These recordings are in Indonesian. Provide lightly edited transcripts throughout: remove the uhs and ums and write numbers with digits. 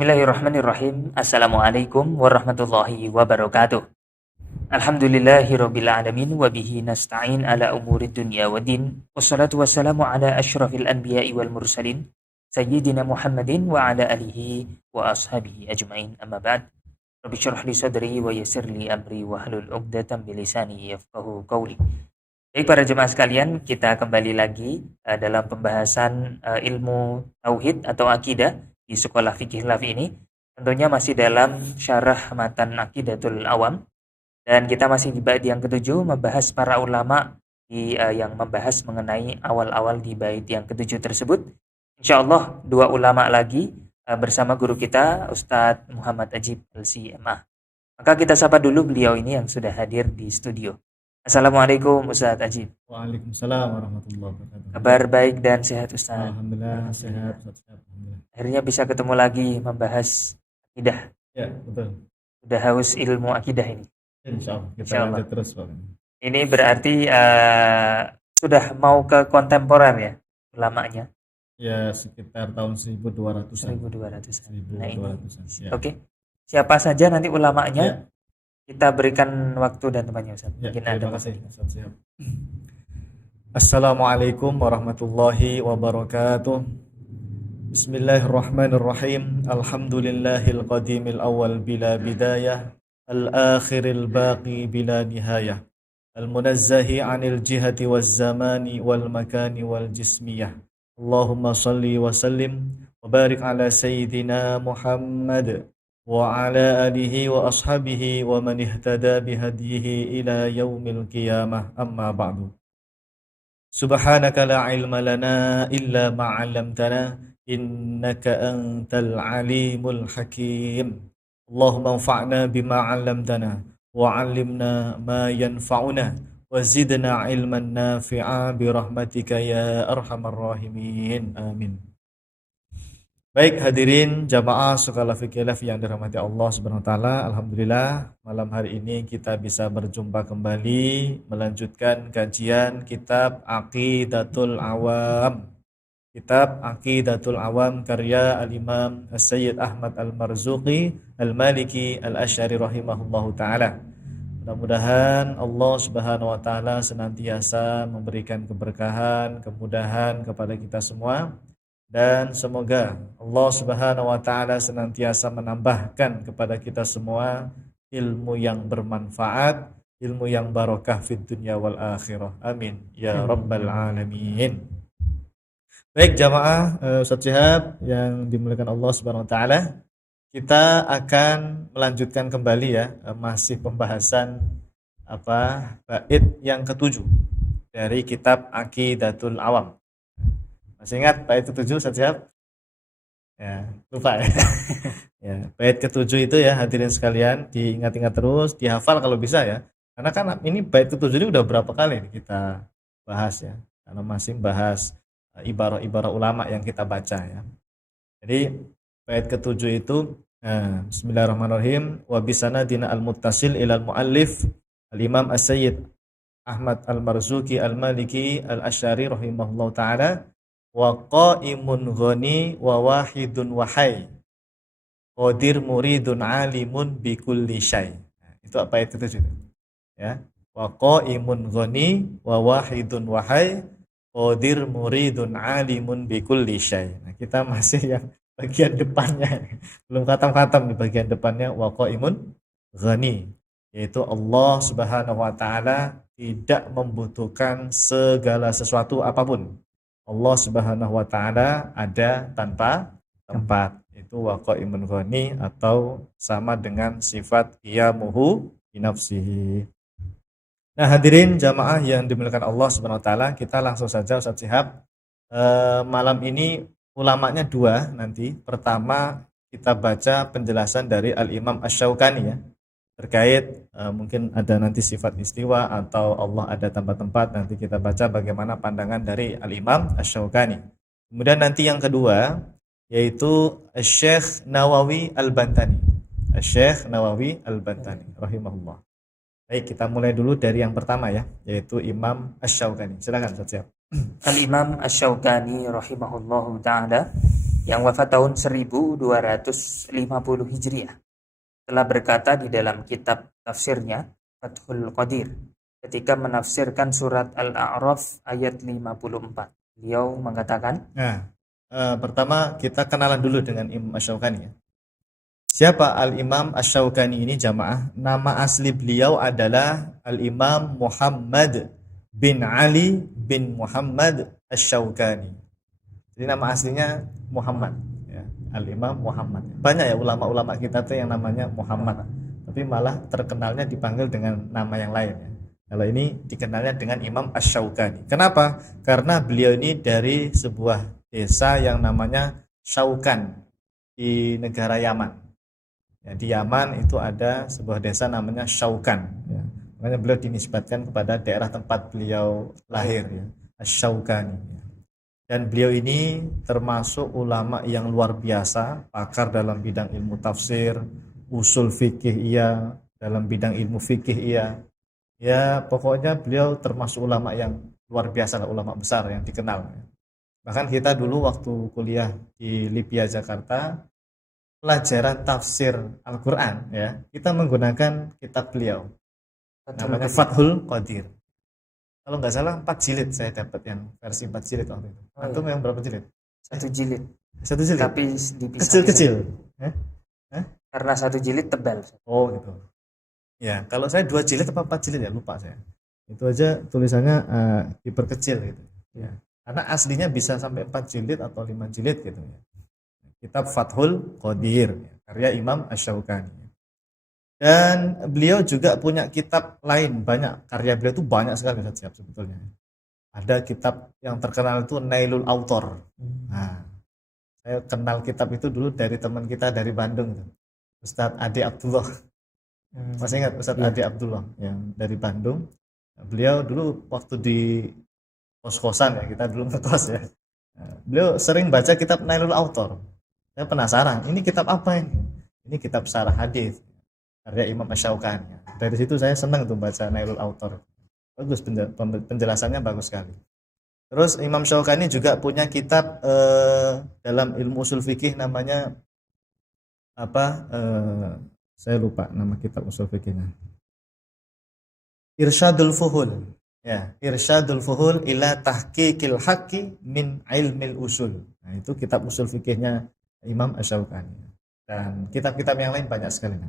Bismillahirrahmanirrahim. Assalamualaikum warahmatullahi wabarakatuh. Alhamdulillahirabbil alamin wa bihi nasta'in ala umurid dunya waddin. Wassalatu wassalamu ala asyrafil anbiya'i wal mursalin sayyidina Muhammadin wa ala alihi wa ashabihi ajmain. Amma ba'd. Rabbi syrah li sadri wa yassir li amri wa hlul 'uqdatam min lisani yafqahu qawli. Baik para jemaah sekalian, kita kembali lagi dalam pembahasan ilmu tauhid atau akidah di Sekolah Fikih Lafi ini. Tentunya masih dalam syarah matan Aqidatul Awam, dan kita masih di bait yang ketujuh membahas para ulama yang membahas mengenai awal-awal di bait yang ketujuh tersebut. Insyaallah dua ulama lagi bersama guru kita Ustadz Muhammad Ajib LCMA. Maka kita sapa dulu beliau ini yang sudah hadir di studio. Assalamualaikum Ustadz Ajib. Waalaikumsalam warahmatullahi wabarakatuh. Kabar baik dan sehat Ustadz? Alhamdulillah sehat. Alhamdulillah. Akhirnya bisa ketemu lagi membahas akidah. Ya, betul. Sudah haus ilmu akidah ini. Insyaallah kita Insyaallah. lanjut terus, Pak. Ini berarti sudah mau ke kontemporer ya ulamanya? Ya, sekitar tahun 1200-an. 1200-an. Nah, ini. 1200-an. Ya. Oke. Siapa saja nanti ulamanya? Ya. Kita berikan waktu dan tempatnya Ustaz. Ya, Mungkin terima ada. kasih. Ustaz, siap. Assalamualaikum warahmatullahi wabarakatuh. Bismillahirrahmanirrahim. Alhamdulillahil qadimil awal bila bidayah, al-akhiril baqi bila nihayah, al-munazzahi anil jihati waz zamani wal makani wal jismiyah. Allahumma salli wa sallim wa barik ala sayyidina Muhammad wa ala alihi wa ashabihi wa man ihtada bihadihi ila yaumil qiyamah, amma ba'du. Subhanaka la ilma lana illa ma 'allamtana innaka antal alimul hakim. Allahumma anfa'na bima 'allamtana wa 'allimna ma yanfa'una wa zidna ilman nafi'a bi rahmatika ya arhamar rahimin. Amin. Baik hadirin jamaah Sekolah Fikih Lafi yang dirahmati Allah Subhanahu wa taala, alhamdulillah malam hari ini kita bisa berjumpa kembali melanjutkan kajian kitab Aqidatul Awam. Kitab Aqidatul Awam karya Al-Imam As-Sayyid Ahmad Al-Marzuqi Al-Maliki Al-Asy'ari rahimahullahu taala. Mudah-mudahan Allah Subhanahu wa taala senantiasa memberikan keberkahan, kemudahan kepada kita semua. Dan semoga Allah Subhanahu wa taala senantiasa menambahkan kepada kita semua ilmu yang bermanfaat, ilmu yang barokah fid dunya wal akhirah. Amin ya rabbal alamin. Baik jamaah Ustaz Syihab yang dimuliakan Allah Subhanahu wa taala, kita akan melanjutkan kembali ya masih pembahasan bait yang ketujuh dari kitab Aqidatul Awam. Masih ingat bait ke-7 Ustaz Syihab? Ya, lupa ya. Ya, bait ke-7 itu ya hadirin sekalian diingat-ingat terus, dihafal kalau bisa ya. Karena kan ini bait ke-7 ini udah berapa kali kita bahas ya. Karena masih bahas ibarah-ibarah ulama yang kita baca ya. Jadi bait ke-7 itu bismillahirrahmanirrahim wa bisanadina al-muttasil ilal muallif al-Imam As-Sayyid Ahmad Al-Marzuqi Al-Maliki Al-Asy'ari rahimahullahu taala. Wa qaimun ghani wa wahidun wahai qadir muridun alimun bi kulli syai. Itu apa itu ya. Wa qaimun ghani wa wahidun wahai qadir muridun alimun bi kulli syai. Nah, kita masih yang bagian depannya. Belum khatam-khatam di bagian depannya wa qaimun ghani, yaitu Allah Subhanahu wa taala tidak membutuhkan segala sesuatu apapun. Allah Subhanahu wa taala ada tanpa tempat. Itu waqaimun ghani atau sama dengan sifat qiyamuhu bi nafsihi. Nah, hadirin jamaah yang dimuliakan Allah Subhanahu wa taala, kita langsung saja Ustaz Syihab. Malam ini ulamanya dua nanti. Pertama kita baca penjelasan dari Al-Imam Asy-Syaukani ya. Terkait mungkin ada nanti sifat istiwa atau Allah ada tempat-tempat, nanti kita baca bagaimana pandangan dari Al-Imam Asy-Syaukani. Kemudian nanti yang kedua yaitu Syekh Nawawi Al-Bantani. Syekh Nawawi Al-Bantani rahimahullah. Baik, kita mulai dulu dari yang pertama ya, yaitu Imam Asy-Syaukani. Silakan Ustaz Syihab. Al-Imam Asy-Syaukani rahimahullahu taala yang wafat tahun 1250 Hijriah, telah berkata di dalam kitab tafsirnya Fathul Qadir ketika menafsirkan surat Al-A'raf ayat 54. Beliau mengatakan, Nah, pertama kita kenalan dulu dengan Imam Asy-Syaukani ya. Siapa Al-Imam Asy-Syaukani ini jamaah? Nama asli beliau adalah Al-Imam Muhammad bin Ali bin Muhammad Asy-Syaukani. Jadi nama aslinya Muhammad ya. Al-Imam Muhammad. Banyak ya ulama-ulama kita tuh yang namanya Muhammad, tapi malah terkenalnya dipanggil dengan nama yang lain ya. Kalau ini dikenalnya dengan Imam Asy-Syaukani. Kenapa? Karena beliau ini dari sebuah desa yang namanya Syaukan di negara Yaman. Ya, di Yaman itu ada sebuah desa namanya Syaukan. Ya. Makanya beliau dinisbatkan kepada daerah tempat beliau lahir, ya, Asy-Syaukani. Ya. Dan beliau ini termasuk ulama yang luar biasa, pakar dalam bidang ilmu tafsir, usul fikih iya, dalam bidang ilmu fikih iya. Ya pokoknya beliau termasuk ulama yang luar biasa, ulama besar yang dikenal. Bahkan kita dulu waktu kuliah di Libya Jakarta, pelajaran tafsir Al-Quran ya, kita menggunakan kitab beliau namanya Fathul Qadir. Kalau nggak salah 4 jilid saya dapat, yang versi 4 jilid waktu itu. Antum yang berapa jilid? 1 jilid. 1 jilid. Tapi kecil-kecil. Karena 1 jilid tebal. Oh gitu. Ya, kalau saya 2 jilid atau 4 jilid ya lupa saya. Itu aja tulisannya diperkecil gitu. Ya. Karena aslinya bisa sampai 4 jilid atau 5 jilid gitu ya. Kitab Fathul Qadir karya Imam Asy-Syaukani. Dan beliau juga punya kitab lain banyak. Karya beliau itu banyak sekali sebetulnya. Ada kitab yang terkenal itu Nailul Autor. Nah, saya kenal kitab itu dulu dari teman kita dari Bandung, Ustadz Ade Abdullah. Masih ingat Ustadz Ade Abdullah yang dari Bandung? Beliau dulu waktu di kos-kosan ya, kita dulu ngekos ya. Beliau sering baca kitab Nailul Autor. Saya penasaran, ini kitab apa ini? Ini kitab syarah hadis karya Imam Asy-Syaukani. Dari situ saya senang tuh baca Nailul Autor. Bagus, penjelasannya bagus sekali. Terus Imam Syaukani juga punya kitab dalam ilmu usul fikih namanya apa? Saya lupa nama kitab usul fikihnya. Irsyadul Fuhul. Ya, Irsyadul Fuhul ila tahqiqil haqqi min ilmil usul. Nah, itu kitab usul fikihnya Imam Asy-Syaukani. Dan kitab-kitab yang lain banyak sekali.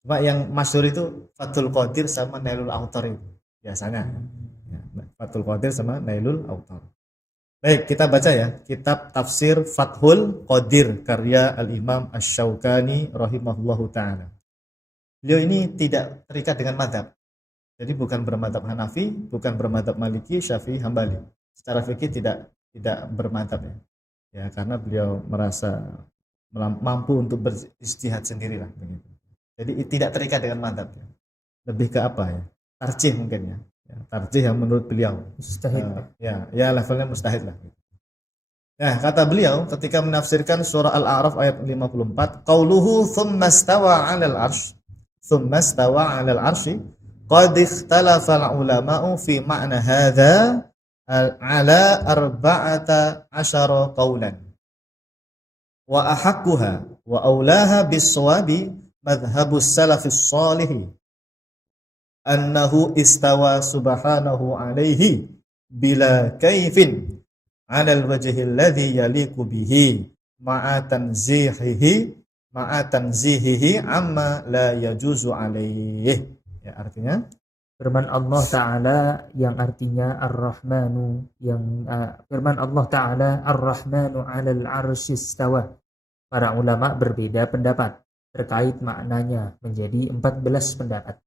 Cuma yang masyhur itu Fathul Qadir sama Nailul Autor itu biasanya. Ya, Fathul Qadir sama Nailul Autor. Baik, kita baca ya kitab tafsir Fathul Qadir karya Al-Imam Asy-Syaukani rahimahullahu taala. Beliau ini tidak terikat dengan mazhab. Jadi bukan bermadzhab Hanafi, bukan bermadzhab Maliki, Syafi'i, Hambali. Secara fikih tidak bermadzhab ya. Ya, karena beliau merasa mampu untuk berijtihad sendirilah begitu. Jadi tidak terikat dengan mazhab ya. Lebih ke apa ya? Tarjih mungkin ya. Ya, tarjih yang menurut beliau mustahid. Ya levelnya mustahid lah. Nah, kata beliau ketika menafsirkan surah Al-A'raf ayat 54, qauluhu tsumma stawa 'alal 'arsy tsumma stawa 'alal 'arsy qad ikhtalafa al-ulama'u fi ma'na hadza ala 14 qaulan wa ahaqquha wa aulaha bis-shawabi madhhabus salafis shalih annahu istawa subhanahu alaihi bila kaifin 'alal wajhi alladhi yaliqu bihi ma'a tanzihihi amma la yajuzu alaihi. Ya, artinya firman Allah Ta'ala yang artinya Ar-Rahmanu, yang firman Allah Ta'ala Ar-Rahmanu 'alal 'arsy istawa. Para ulama berbeda pendapat terkait maknanya menjadi 14 pendapat.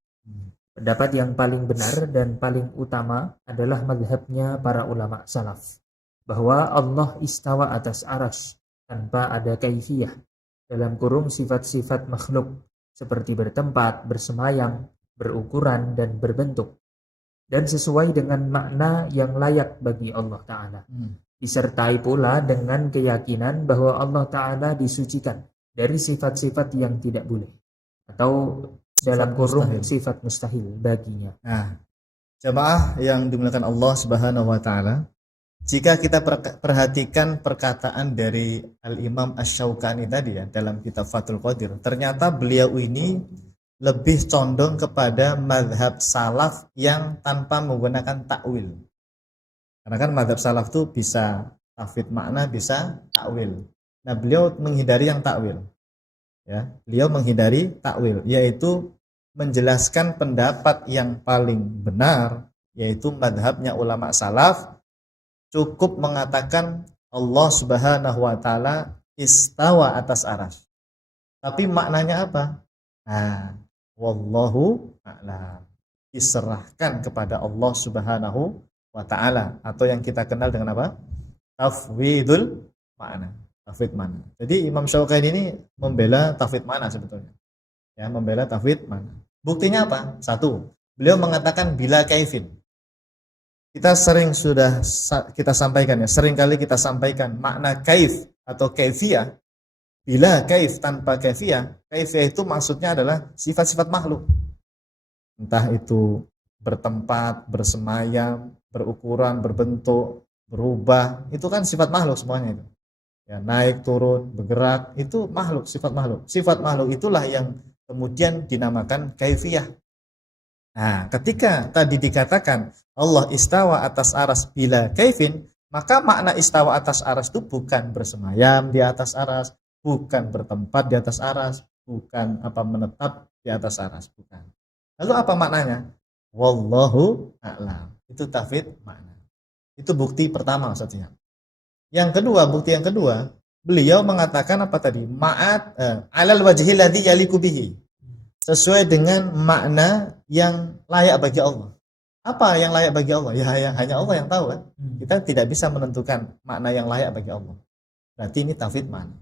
Pendapat yang paling benar dan paling utama adalah mazhabnya para ulama salaf, bahwa Allah istawa atas arsy tanpa ada kaifiyah, dalam kurung sifat-sifat makhluk seperti bertempat, bersemayam, berukuran dan berbentuk, dan sesuai dengan makna yang layak bagi Allah Ta'ala. Disertai pula dengan keyakinan bahwa Allah Ta'ala disucikan dari sifat-sifat yang tidak boleh atau dalam kurung sifat mustahil baginya. Nah, jamaah yang dimuliakan Allah Subhanahu wa taala, Jika kita perhatikan perkataan dari Al-Imam Asy-Syaukani tadi ya dalam kitab Fathul Qadir, ternyata beliau ini lebih condong kepada mazhab salaf yang tanpa menggunakan takwil. Karena kan mazhab salaf itu bisa tafwid makna, bisa takwil. Nah, beliau menghindari yang takwil. Ya, beliau menghindari takwil, yaitu menjelaskan pendapat yang paling benar, yaitu mazhabnya ulama salaf, cukup mengatakan Allah Subhanahu wa taala istawa atas arsy. Tapi maknanya apa? Nah, wallahu a'lam. Diserahkan kepada Allah Subhanahu wa taala, atau yang kita kenal dengan apa? Tafwidul makna. Tafwid makna. Jadi Imam Syaukani ini membela tafwid makna sebetulnya. Ya, membela tafwid makna. Buktinya apa? Satu, beliau mengatakan bila kaifin. Kita kita sampaikan ya, sering kali kita sampaikan makna kaif atau kaifiyah. Bila kaif tanpa kaifiyah, kaifiyah itu maksudnya adalah sifat-sifat makhluk. Entah itu bertempat, bersemayam, berukuran, berbentuk, berubah, itu kan sifat makhluk semuanya itu. Ya, naik, turun, bergerak, itu makhluk, sifat makhluk. Sifat makhluk itulah yang kemudian dinamakan kaifiyah. Nah, ketika tadi dikatakan Allah istawa atas aras bila kaifin, maka makna istawa atas aras itu bukan bersemayam di atas aras, bukan bertempat di atas aras, bukan menetap di atas aras, bukan. Lalu apa maknanya? Wallahu a'lam. Itu tafwid makna. Itu bukti pertama maksudnya. Bukti yang kedua, beliau mengatakan apa tadi? Alal wajhil ladzi yaliku bihi. Sesuai dengan makna yang layak bagi Allah. Apa yang layak bagi Allah? Ya hanya Allah yang tahu kan. Kita tidak bisa menentukan makna yang layak bagi Allah. Berarti ini tafwid makna.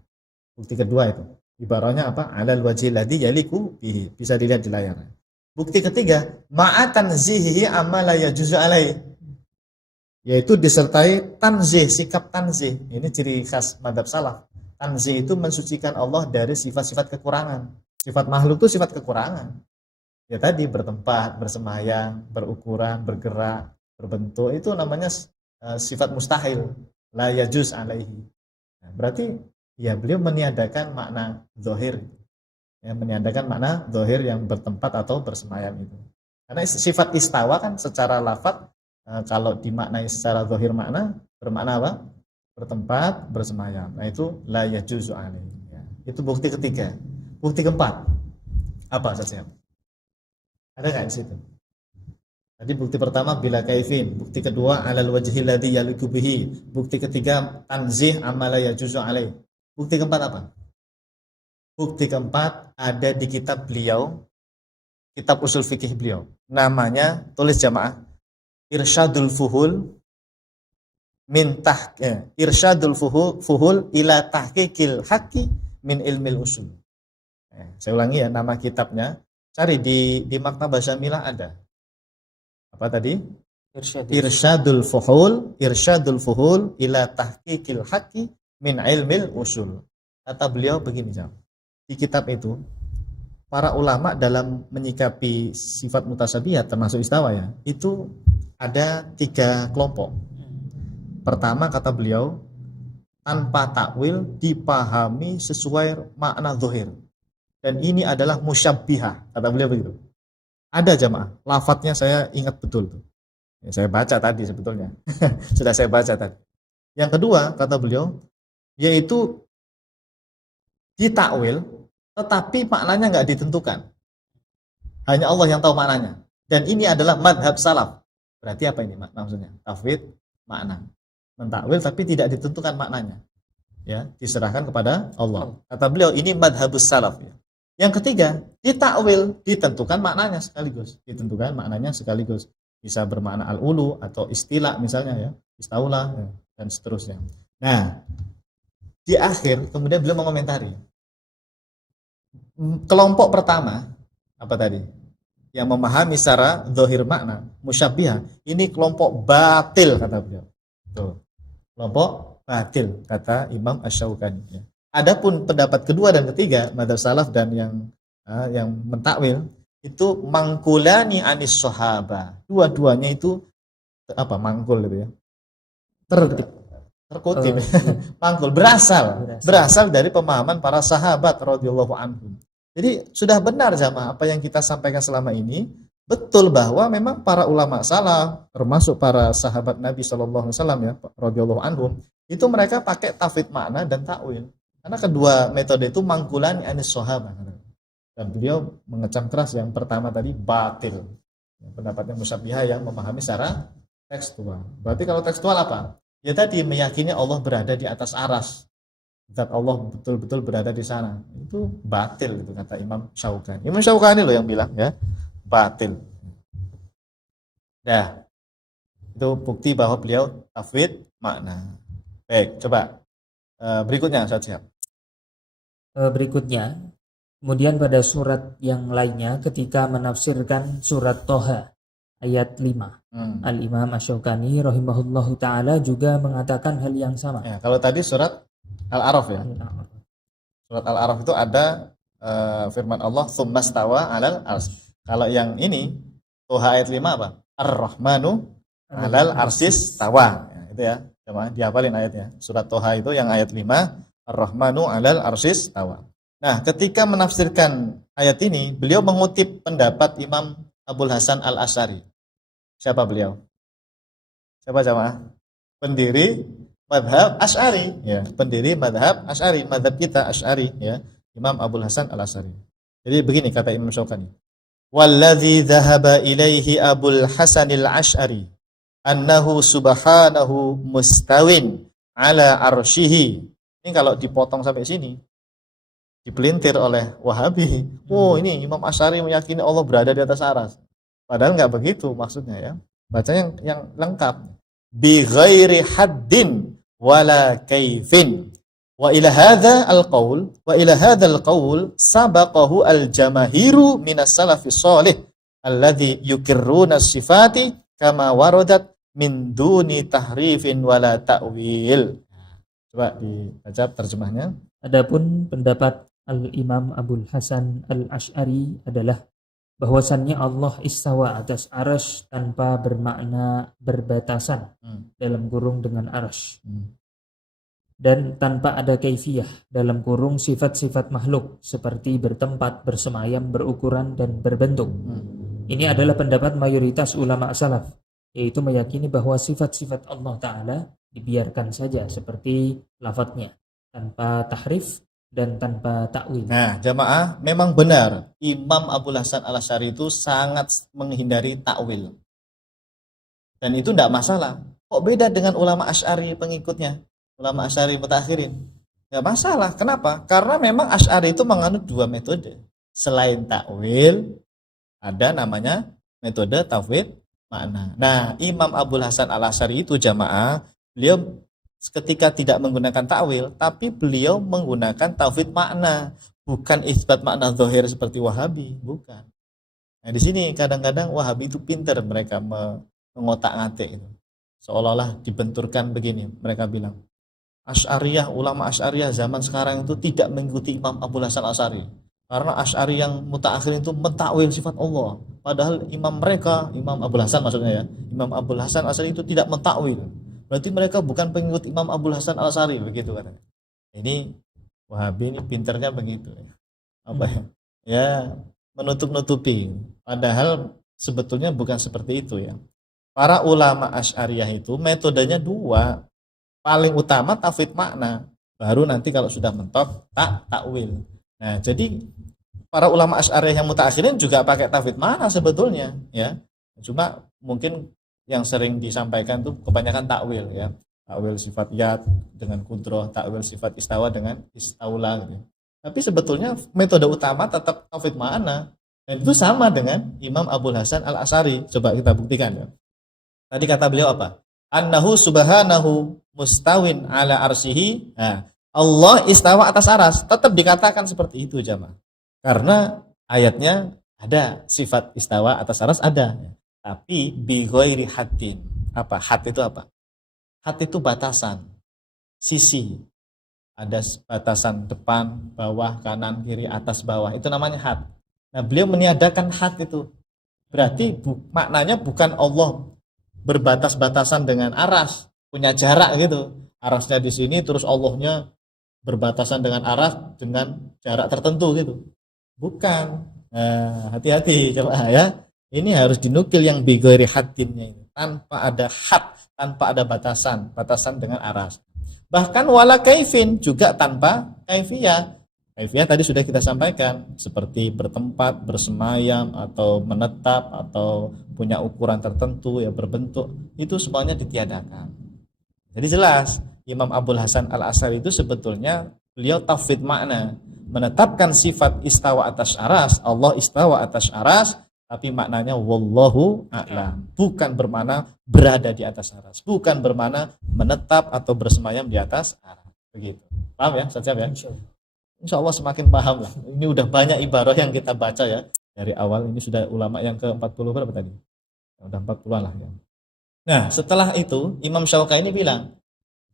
Bukti kedua itu. Ibaratnya apa? Alal wajhil ladzi yaliku bihi. Bisa dilihat di layar. Bukti ketiga, ma'atanzihi amma la yajuzu alaihi. Yaitu disertai tanzih, sikap tanzih. Ini ciri khas mazhab salaf. Tanzih itu mensucikan Allah dari sifat-sifat kekurangan. Sifat makhluk itu sifat kekurangan. Ya tadi bertempat, bersemayam, berukuran, bergerak, berbentuk, itu namanya sifat mustahil. La yajuz alaihi. Nah, berarti ya beliau meniadakan makna zahir. Ya, meniadakan makna zahir yang bertempat atau bersemayam itu. Karena sifat istawa kan secara lafaz kalau dimaknai secara zahir makna bermakna apa? Bertempat, bersemayam. Nah itu la yajuzu alaihi. Ya. Itu bukti ketiga. Bukti keempat, apa saja? Ada nggak di situ? Tadi bukti pertama bila kaifin, bukti kedua alal wajhil ladzi yaliku bihi, bukti ketiga tanzih amma la yajuzu alaih. Bukti keempat apa? Bukti keempat ada di kitab beliau, kitab usul fikih beliau. Namanya, tulis jamaah, Irsyadul Fuhul Irsyadul Fuhul ila tahqiqil haqqi min ilmil usul. Saya ulangi ya, nama kitabnya. Cari di Maktabah Syamilah ada. Apa tadi? Irsyadul Fuhul ila tahqiqil haqqi min ilmil usul. Kata beliau begini, di kitab itu para ulama dalam menyikapi sifat mutasabihat termasuk istawa ya, itu ada 3 kelompok. Pertama kata beliau, tanpa takwil dipahami sesuai makna zahir. Dan ini adalah musyabbihah, kata beliau begitu. Ada jamaah, lafadznya saya ingat betul tuh. Ya, saya baca tadi sebetulnya. Sudah saya baca tadi. Yang kedua, kata beliau, yaitu ditakwil, tetapi maknanya nggak ditentukan. Hanya Allah yang tahu maknanya. Dan ini adalah madhab salaf. Berarti apa ini maksudnya? Tafwid makna. Mentakwil tapi tidak ditentukan maknanya. Ya, diserahkan kepada Allah. Kata beliau, ini madhabus salaf ya. Yang ketiga, ditakwil, ditentukan maknanya sekaligus. Ditentukan maknanya sekaligus. Bisa bermakna al-ulu atau istilah misalnya ya, istaulah ya, dan seterusnya. Nah, di akhir kemudian beliau mengomentari. Kelompok pertama, apa tadi? Yang memahami secara zahir makna, musyabbihah, ini kelompok batil kata beliau. Tuh. Kelompok batil kata Imam Asy-Syaukani ya. Adapun pendapat kedua dan ketiga, madzhab salaf dan yang mentakwil itu mangkulani anis sahabah. Dua-duanya itu mangkul gitu ya. terkutip mangkul berasal dari pemahaman para sahabat radhiyallahu anhum. Jadi sudah benar jamaah apa yang kita sampaikan selama ini, betul bahwa memang para ulama salaf termasuk para sahabat Nabi sallallahu alaihi wasallam ya radhiyallahu anhum itu mereka pakai tafwid makna dan takwil. Karena kedua metode itu mangkulan anis sahabat. Dan beliau mengecam keras yang pertama tadi batil. Pendapatnya Musabbihah yang memahami secara tekstual. Berarti kalau tekstual apa? Ya tadi meyakini Allah berada di atas aras. Zat Allah betul-betul berada di sana. Itu batil itu kata Imam Syaukani. Imam Syaukani loh yang bilang ya, batil. Nah, itu bukti bahwa beliau tafwid makna. Baik, coba berikutnya saya siap. Berikutnya, kemudian pada surat yang lainnya ketika menafsirkan surat Toha ayat 5, Al-Imam Asy-Syaukani rahimahullahu ta'ala juga mengatakan hal yang sama. Ya, kalau tadi surat Al-A'raf ya. Surat Al-A'raf itu ada firman Allah tsummastawa 'alal arsy. Kalau yang ini Toha ayat 5 apa? Ar-Rahmanu 'alal arsyis tawa. Ya, itu ya. Coba dihafalin ayatnya. Surat Toha itu yang ayat 5, Ar-Rahmanu 'alal arsyis tawa. Nah, ketika menafsirkan ayat ini, beliau mengutip pendapat Imam Abul Hasan Al-Asy'ari. Siapa beliau? Siapa jamaah? Pendiri madhab Asy'ari, ya, pendiri madhab Asy'ari, madhab kita Asy'ari, ya, Imam Abul Hasan Al-Asy'ari. Jadi begini kata Imam Syaukani. Walladzi dhahaba ilaihi Abul Hasan Al-Asy'ari annahu subhanahu mustawin ala arsyihi. Ini kalau dipotong sampai sini dipelintir oleh Wahabi. Oh, ini Imam Asy'ari meyakini Allah berada di atas aras. Padahal enggak begitu maksudnya ya. Baca yang lengkap. Bi ghairi haddin wala kaifin. Wa ila hadzal qaul sabaqahu al-jamahiru minas salafis shalih alladzi yukirruna sifati kama waradat min duni tahrifin wala ta'wil. Coba dibaca terjemahnya. Adapun pendapat Al-Imam Abul Hasan Al-Asy'ari adalah bahwasannya Allah istawa atas arsy tanpa bermakna berbatasan dalam kurung dengan arsy dan tanpa ada kaifiyah dalam kurung sifat-sifat makhluk seperti bertempat, bersemayam, berukuran dan berbentuk. Ini adalah pendapat mayoritas ulama salaf, yaitu meyakini bahwa sifat-sifat Allah Ta'ala dibiarkan saja seperti lafadznya tanpa tahrif dan tanpa takwil. Nah, jamaah, memang benar Imam Abul Hasan Al-Asy'ari itu sangat menghindari takwil. Dan itu tidak masalah. Kok beda dengan ulama Asy'ari pengikutnya? Ulama Asy'ari mutakhirin. Enggak masalah. Kenapa? Karena memang Asy'ari itu menganut dua metode. Selain takwil, ada namanya metode tafwid makna. Nah, Imam Abul Hasan Al-Asy'ari itu jamaah, beliau ketika tidak menggunakan takwil, tapi beliau menggunakan tafwid makna, bukan isbat makna zahir seperti Wahabi, bukan. Nah, di sini kadang-kadang Wahabi itu pintar mereka mengotak-ngatik itu. Seolah-olah dibenturkan begini, mereka bilang, Asy'ariyah, ulama Asy'ariyah zaman sekarang itu tidak mengikuti Imam Abul Hasan Al-Asy'ari. Karena Asy'ari yang mutaakhirin itu mentakwil sifat Allah. Padahal imam mereka, Imam Abul Hasan maksudnya ya, Imam Abul Hasan Al-Asy'ari itu tidak mentakwil. Berarti mereka bukan pengikut Imam Abul Hasan Al-Asy'ari, begitu katanya. Ini Wahabi ini pinternya begitu ya. Apa ya? Ya, menutup-nutupi. Padahal sebetulnya bukan seperti itu ya. Para ulama Asy'ariyah itu metodenya dua. Paling utama tafwid makna, baru nanti kalau sudah mentok takwil. Nah, jadi para ulama Asy'ariyah yang mutaakhirin juga pakai tafwid makna sebetulnya ya. Cuma mungkin yang sering disampaikan tuh kebanyakan takwil ya. Takwil sifat yad dengan kudroh, takwil sifat istawa dengan istaula gitu. Tapi sebetulnya metode utama tetap tafwid makna. Dan itu sama dengan Imam Abul Hasan Al-Asy'ari. Coba kita buktikan ya. Tadi kata beliau apa? Annahu subhanahu mustawin ala arsyihi. Nah, Allah istawa atas aras. Tetap dikatakan seperti itu jamaah. Karena ayatnya ada sifat istawa atas aras ada. Tapi bi ghairi haddin. Apa? Had itu apa? Had itu batasan, sisi. Ada batasan depan, bawah, kanan, kiri, atas, bawah. Itu namanya had. Nah, beliau meniadakan had itu. Berarti maknanya bukan Allah berbatas-batasan dengan aras, punya jarak gitu. Arasnya di sini terus Allahnya berbatasan dengan aras dengan jarak tertentu gitu. Bukan. Nah, hati-hati coba ya. Ini harus dinukil yang bighairi haddinnya ini. Tanpa ada had, tanpa ada batasan dengan aras. Bahkan wala kaifin juga tanpa kaifiyah. Kaifiyah tadi sudah kita sampaikan, seperti bertempat, bersemayam, atau menetap, atau punya ukuran tertentu, ya berbentuk, itu semuanya ditiadakan. Jadi jelas, Imam Abul Hasan Al-Asy'ari itu sebetulnya beliau tafwid makna, menetapkan sifat istawa atas aras, Allah istawa atas aras, tapi maknanya wallahu a'lam, bukan bermakna berada di atas aras, bukan bermakna menetap atau bersemayam di atas aras. Begitu. Paham ya? Siap ya? Insya Allah semakin paham lah. Ini udah banyak ibarah yang kita baca ya dari awal. Ini sudah ulama yang ke-40 berapa tadi? Udah 40-an lah ya. Nah, setelah itu Imam Syaukani bilang,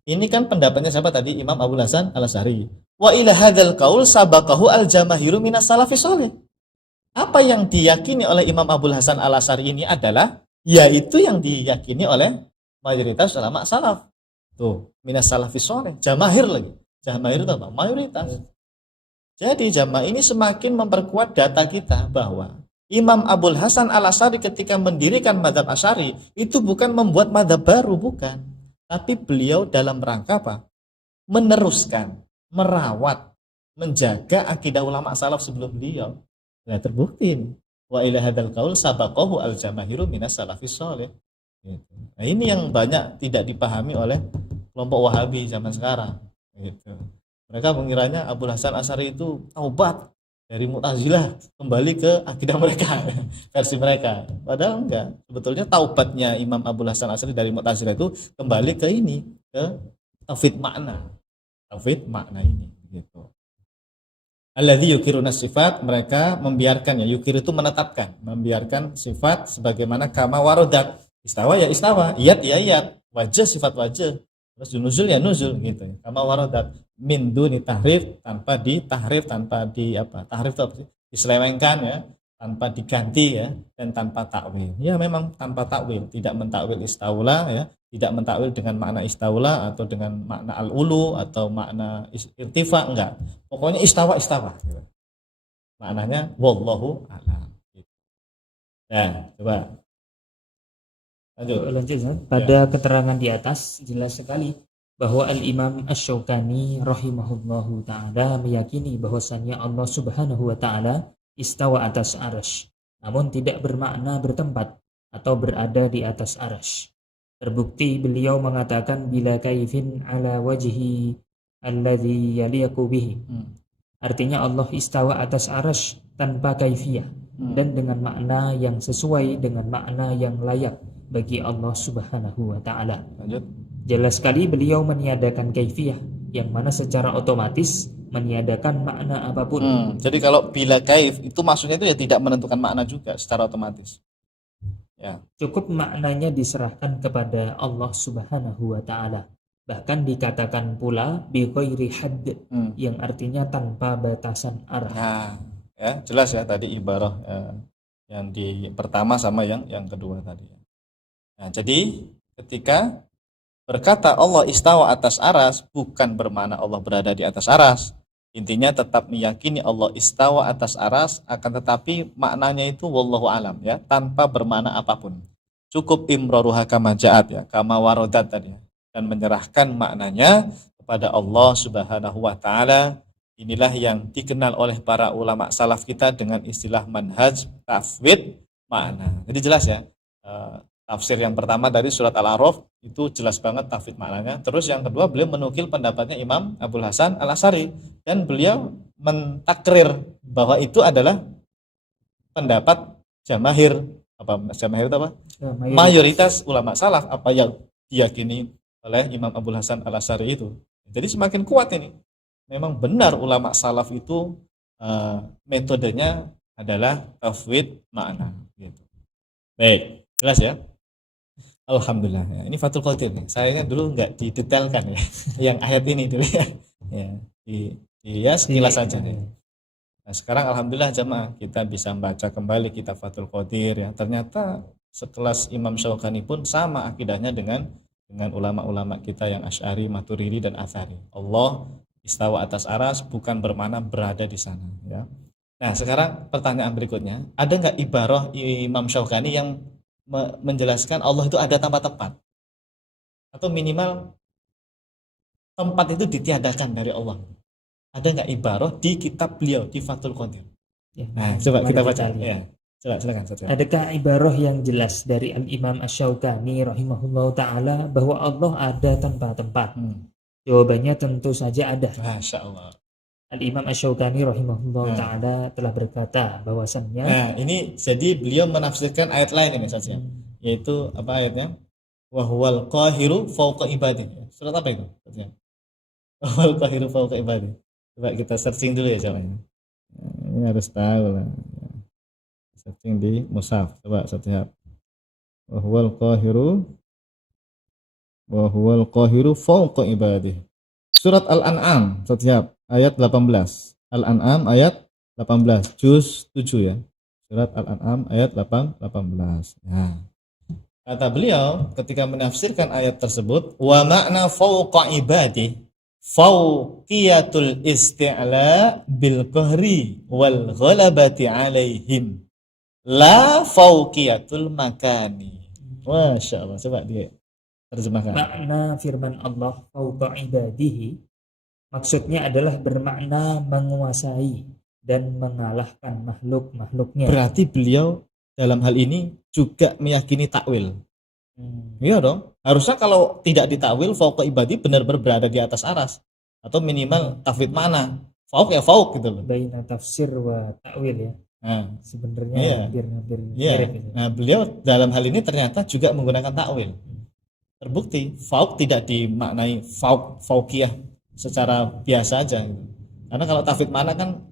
ini kan pendapatnya siapa tadi? Imam Abul Hasan Al-Asy'ari. Wa ila hadzal qaul sabaqahu al-jamaahiru minas salafis shalih. Apa yang diyakini oleh Imam Abul Hasan Al-Asy'ari ini adalah yaitu yang diyakini oleh mayoritas ulama salaf. Tuh, minas salafis shalih, jamaahir lagi. Jamaahir itu apa? Mayoritas. Jadi jamaah ini semakin memperkuat data kita bahwa Imam Abul Hasan Al-Asy'ari ketika mendirikan mazhab Asy'ari itu bukan membuat mazhab baru, bukan. Tapi beliau dalam rangka apa? Meneruskan, merawat, menjaga akidah ulama salaf sebelum beliau. Nah, terbukti ini. Wa ila hadzal qaul sabaqahu al-jamaahiru minas salafis shalih. Gitu. Nah, ini yang banyak tidak dipahami oleh kelompok Wahabi zaman sekarang. Gitu. Mereka mengiranya Abul Hasan Asy'ari itu taubat dari Mu'tazilah kembali ke akidah mereka, versi mereka. Padahal enggak. Sebetulnya taubatnya Imam Abul Hasan Asy'ari dari Mu'tazilah itu kembali ke ini, ke tauhid makna. Tauhid makna ini gitu. Alladzi yukiruna sifat, mereka membiarkan ya, yukir itu menetapkan, membiarkan sifat sebagaimana kama warodat. Istawa ya istawa, iyat ya iyat, wajah sifat wajah, terus nuzul ya nuzul gitu. Kama warodat min duni tahrif, tanpa ditahrif, tanpa di apa? Tahrif itu apa sih? Diselewengkan ya, tanpa diganti ya, dan tanpa takwil. Ya memang tanpa takwil, tidak mentakwil istaula ya, tidak mentakwil dengan makna istaula atau dengan makna al-ulu atau makna irtifa, enggak. Pokoknya istawa gitu. Maknanya wallahu a'lam. Nah, coba lanjut. Pada keterangan di atas jelas sekali bahwa Al-Imam Asy-Syaukani rahimahullahu ta'ala meyakini bahwasannya Allah subhanahu wa ta'ala istawa atas arsy, namun tidak bermakna bertempat atau berada di atas arsy. Terbukti beliau mengatakan bila kaifin ala wajhi alladhi yaliqu bihi. Artinya Allah istawa atas arsy tanpa kaifiyah dan dengan makna yang sesuai dengan makna yang layak bagi Allah subhanahu wa ta'ala. Lanjut. Jelas sekali beliau meniadakan kaifiyah yang mana secara otomatis meniadakan makna apapun. Jadi kalau bila kaif itu maksudnya itu ya tidak menentukan makna juga secara otomatis. Ya. Cukup maknanya diserahkan kepada Allah subhanahu wa ta'ala. Bahkan dikatakan pula bi ghairi hadd, yang artinya tanpa batasan arah. Nah, ya jelas ya tadi ibarah yang di pertama sama yang kedua tadi. Nah, jadi ketika berkata Allah istawa atas aras bukan bermakna Allah berada di atas aras. Intinya tetap meyakini Allah istawa atas aras, akan tetapi maknanya itu wallahu alam ya, tanpa bermakna apapun. Cukup imroruha kama ja'at ya, kama warodat tadi ya, dan menyerahkan maknanya kepada Allah subhanahu wa ta'ala. Inilah yang dikenal oleh para ulama salaf kita dengan istilah manhaj tafwid makna. Jadi jelas ya, tafsir yang pertama dari surat Al-A'raf itu jelas banget tafwid maknanya. Terus yang kedua beliau menukil pendapatnya Imam Abul Hasan Al-Asy'ari dan beliau mentakrir bahwa itu adalah pendapat jamaahir itu apa? Mayoritas ulama salaf, apa yang diyakini oleh Imam Abul Hasan Al-Asy'ari itu. Jadi semakin kuat ini. Memang benar ulama salaf itu metodenya adalah tafwid makna gitu. Baik, jelas ya? Alhamdulillah. Ya, ini Fathul Qadir nih. Saya dulu nggak didetailkan ya. Yang ayat ini dulu ya. Ya, sekilas saja nih. Nah, sekarang alhamdulillah jemaah kita bisa membaca kembali kitab Fathul Qadir ya. Ternyata sekelas Imam Syaukani pun sama akidahnya dengan dengan ulama-ulama kita yang Asy'ari, Maturidi dan Atsari. Allah istawa atas aras bukan bermakna berada di sana, ya. Nah, sekarang pertanyaan berikutnya, ada nggak ibarah Imam Syaukani yang menjelaskan Allah itu ada tanpa tempat? Atau minimal tempat itu ditiadakan dari Allah. Ada nggak ibarah di kitab beliau di Fathul Qadir? Ya, Nah, coba mari kita baca. lihat. Ya, coba silakan saja. Adakah ibarah yang jelas dari Al-Imam Asy-Syaukani rahimahullah ta'ala bahwa Allah ada tanpa tempat? Jawabannya tentu saja ada. Masya Allah. Al-Imam Asy-Syaukani rahimahullah Nah. ta'ala telah berkata bahwasannya, Nah, ini jadi beliau menafsirkan ayat lain ini saja. Yaitu apa ayatnya? Wa huwal qahiru fawqa ibadihi. Surat apa itu? Wa huwal qahiru fawqa ibadihi. Coba kita searching dulu ya jawabannya. Nah, ini harus tahu lah. Searching di mushaf. Coba satu. Wa huwal qahiru fawqa ibadihi. Surat Al-An'am setiap ayat 18. Al-An'am ayat 18 juz 7 ya. Surat Al-An'am ayat 18. Nah, kata beliau ketika menafsirkan ayat tersebut, wa makna fawqa ibadi fawqiyatul isti'la bil qahri wal ghalabati alaihim la fawqiyatul makani. Masya Allah, coba dia terjemahkan. makna firman Allah fawqa ibadihi maksudnya adalah bermakna menguasai dan mengalahkan makhluk-makhluknya. Berarti beliau dalam hal ini juga meyakini takwil. Iya dong. Harusnya kalau tidak ditakwil fauqa ibadi benar-benar berada di atas aras atau minimal tafwid mana. Fauq ya fauq gitu loh. Baina tafsir wa takwil ya. Nah, sebenarnya iya. hampir Iya. mirip gitu. Nah, beliau dalam hal ini ternyata juga menggunakan takwil. Terbukti fauq tidak dimaknai fauqiyah secara biasa aja gitu. Karena kalau tafwid mana kan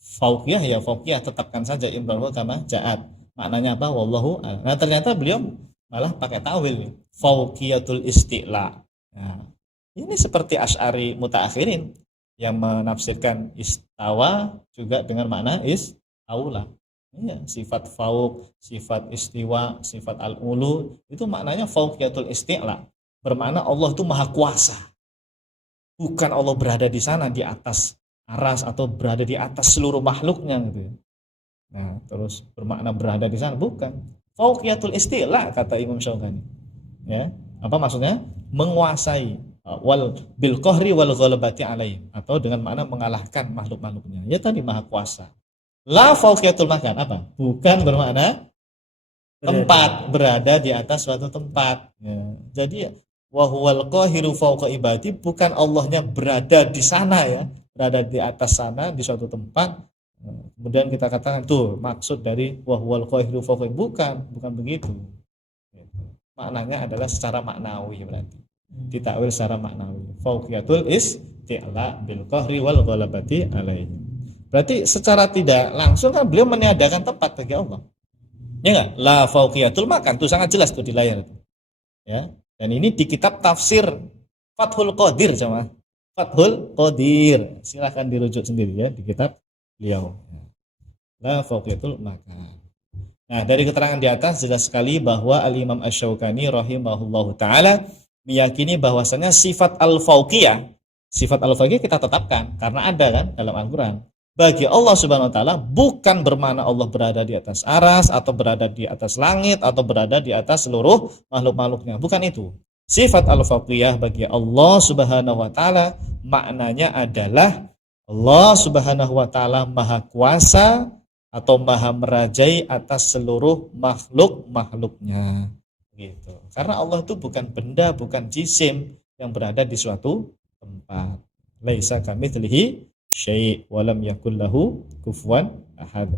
fauqiyah ya fauqiyah, tetapkan saja imbahu kama ja'at. Maknanya apa? Wallahu a'lam. Nah, ternyata beliau malah pakai tawil fauqiyatul isti'la. Nah, ini seperti Asy'ari mutaakhirin yang menafsirkan istawa juga dengan makna istaula. Iya, sifat fauq, sifat istiwa, sifat al-ulu itu maknanya fauqiyatul isti'la. Bermakna Allah itu maha kuasa. Bukan Allah berada di sana di atas aras atau berada di atas seluruh makhluknya gitu ya. Nah, terus bermakna berada di sana bukan. Fauqiyatul isti'la kata Imam Syaukani. Ya, apa maksudnya? Menguasai wal bil qahri wal ghalabati alaihim atau dengan makna mengalahkan makhluk-makhluknya. Ya tadi maha kuasa. La fauqiyatul makan apa? Bukan bermakna tempat, berada di atas suatu tempat. Ya. Jadi wa huwal qahiru fauqa ibadi bukan Allahnya berada di sana ya, berada di atas sana di suatu tempat. Kemudian kita katakan tuh maksud dari wa huwal qahiru fauqa bukan begitu. Maknanya adalah secara maknawi berarti. Ditakwil secara maknawi. Fauqiyatul isti'la bil qahri wal ghalabati alaihi. Berarti secara tidak langsung kan beliau meniadakan tempat bagi Allah. Ya enggak? La fauqiyatul makan itu sangat jelas tuh di layar itu. Ya. Dan ini di kitab tafsir Fathul Qadir sama Fathul Qadir. Silakan dirujuk sendiri ya di kitab beliau. La fauqiyatul makan. Nah, dari keterangan di atas jelas sekali bahwa Al-Imam Asy-Syaukani rahimahullahu taala meyakini bahwasanya sifat al-fauqiyah kita tetapkan karena ada kan dalam Al-Qur'an. Bagi Allah Subhanahu wa taala bukan bermakna Allah berada di atas aras atau berada di atas langit atau berada di atas seluruh makhluk-makhluknya. Bukan itu. Sifat al-fauqiyah bagi Allah Subhanahu wa taala maknanya adalah Allah Subhanahu wa taala maha kuasa atau maha merajai atas seluruh makhluk-makhluknya. Gitu. Karena Allah itu bukan benda, bukan jisim yang berada di suatu tempat. Laisa kamitslihi syai' wa lam yakul lahu kufuwan ahad.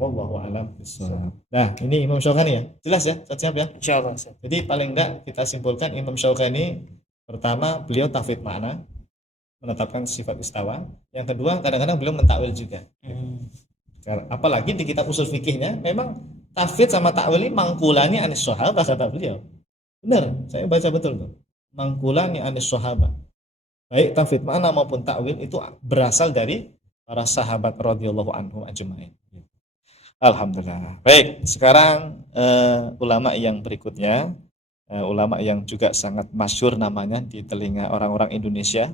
Wallahu a'lam bishawab. Nah, ini Imam Syaukani ya. Jelas ya? Siap ya? Insyaallah. Jadi paling enggak kita simpulkan Imam Syaukani pertama beliau tafwid makna, menetapkan sifat istawa. Yang kedua kadang-kadang beliau mentakwil juga. Apalagi di kitab usul fikihnya memang tafwid sama takwil ini mangkulani anis sahabah kata beliau. Benar, saya baca betul tuh. Mangkulani anis sahabah. Baik tafwid makna maupun takwil itu berasal dari para sahabat radhiyallahu anhum ajma'in. Alhamdulillah. Baik, sekarang ulama yang berikutnya ulama yang juga sangat masyhur namanya di telinga orang-orang Indonesia,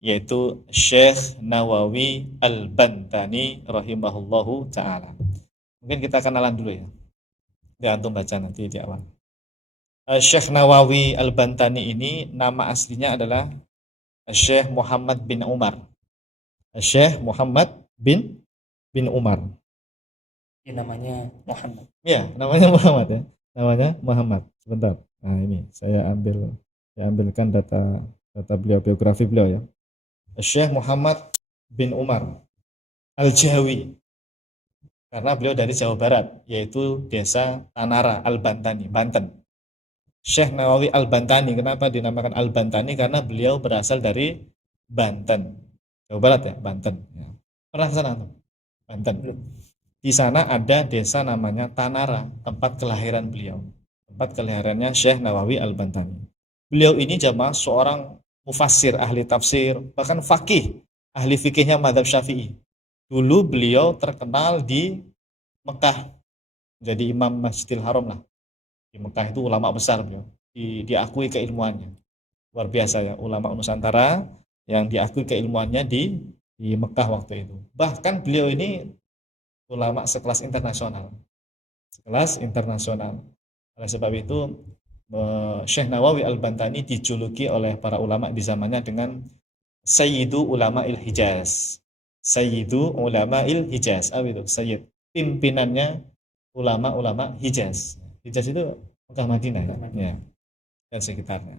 yaitu Syekh Nawawi Al-Bantani rahimahullahu taala. Mungkin kita kenalan dulu ya. Ya, antum baca nanti di awal. Syekh Nawawi Al-Bantani ini nama aslinya adalah Syekh Muhammad bin Umar. Syekh Muhammad bin Umar. Ini namanya Muhammad. Ya, namanya Muhammad ya. Namanya Muhammad. Sebentar. Nah, ini saya ambilkan data beliau, biografi beliau ya. Syekh Muhammad bin Umar Al-Jawi. Karena beliau dari Jawa Barat, yaitu desa Tanara, Al-Bantani, Banten. Syekh Nawawi Al-Bantani, kenapa dinamakan Al-Bantani? Karena beliau berasal dari Banten, Jawa Barat ya, Banten. Ya. Pernah ke sana? Banten. Di sana ada desa namanya Tanara, tempat kelahiran beliau. Tempat kelahirannya Syekh Nawawi Al-Bantani. Beliau ini jamaah seorang mufassir, ahli tafsir, bahkan faqih, ahli fikihnya mazhab Syafi'i. Dulu beliau terkenal di Mekah, jadi imam Masjidil Haram lah. Di Mekah itu ulama besar beliau, diakui keilmuannya. Luar biasa ya, ulama Nusantara yang diakui keilmuannya di Mekah waktu itu. Bahkan beliau ini ulama sekelas internasional. Sekelas internasional. Oleh sebab itu Syekh Nawawi Al-Bantani dijuluki oleh para ulama di zamannya dengan Sayyidu Ulama'il Hijaz. Sayyidu Ulama'il Hijaz. Apa itu? Sayyid. Pimpinannya ulama-ulama Hijaz. Hijaz itu Mekah Madinah ya. Dan sekitarnya.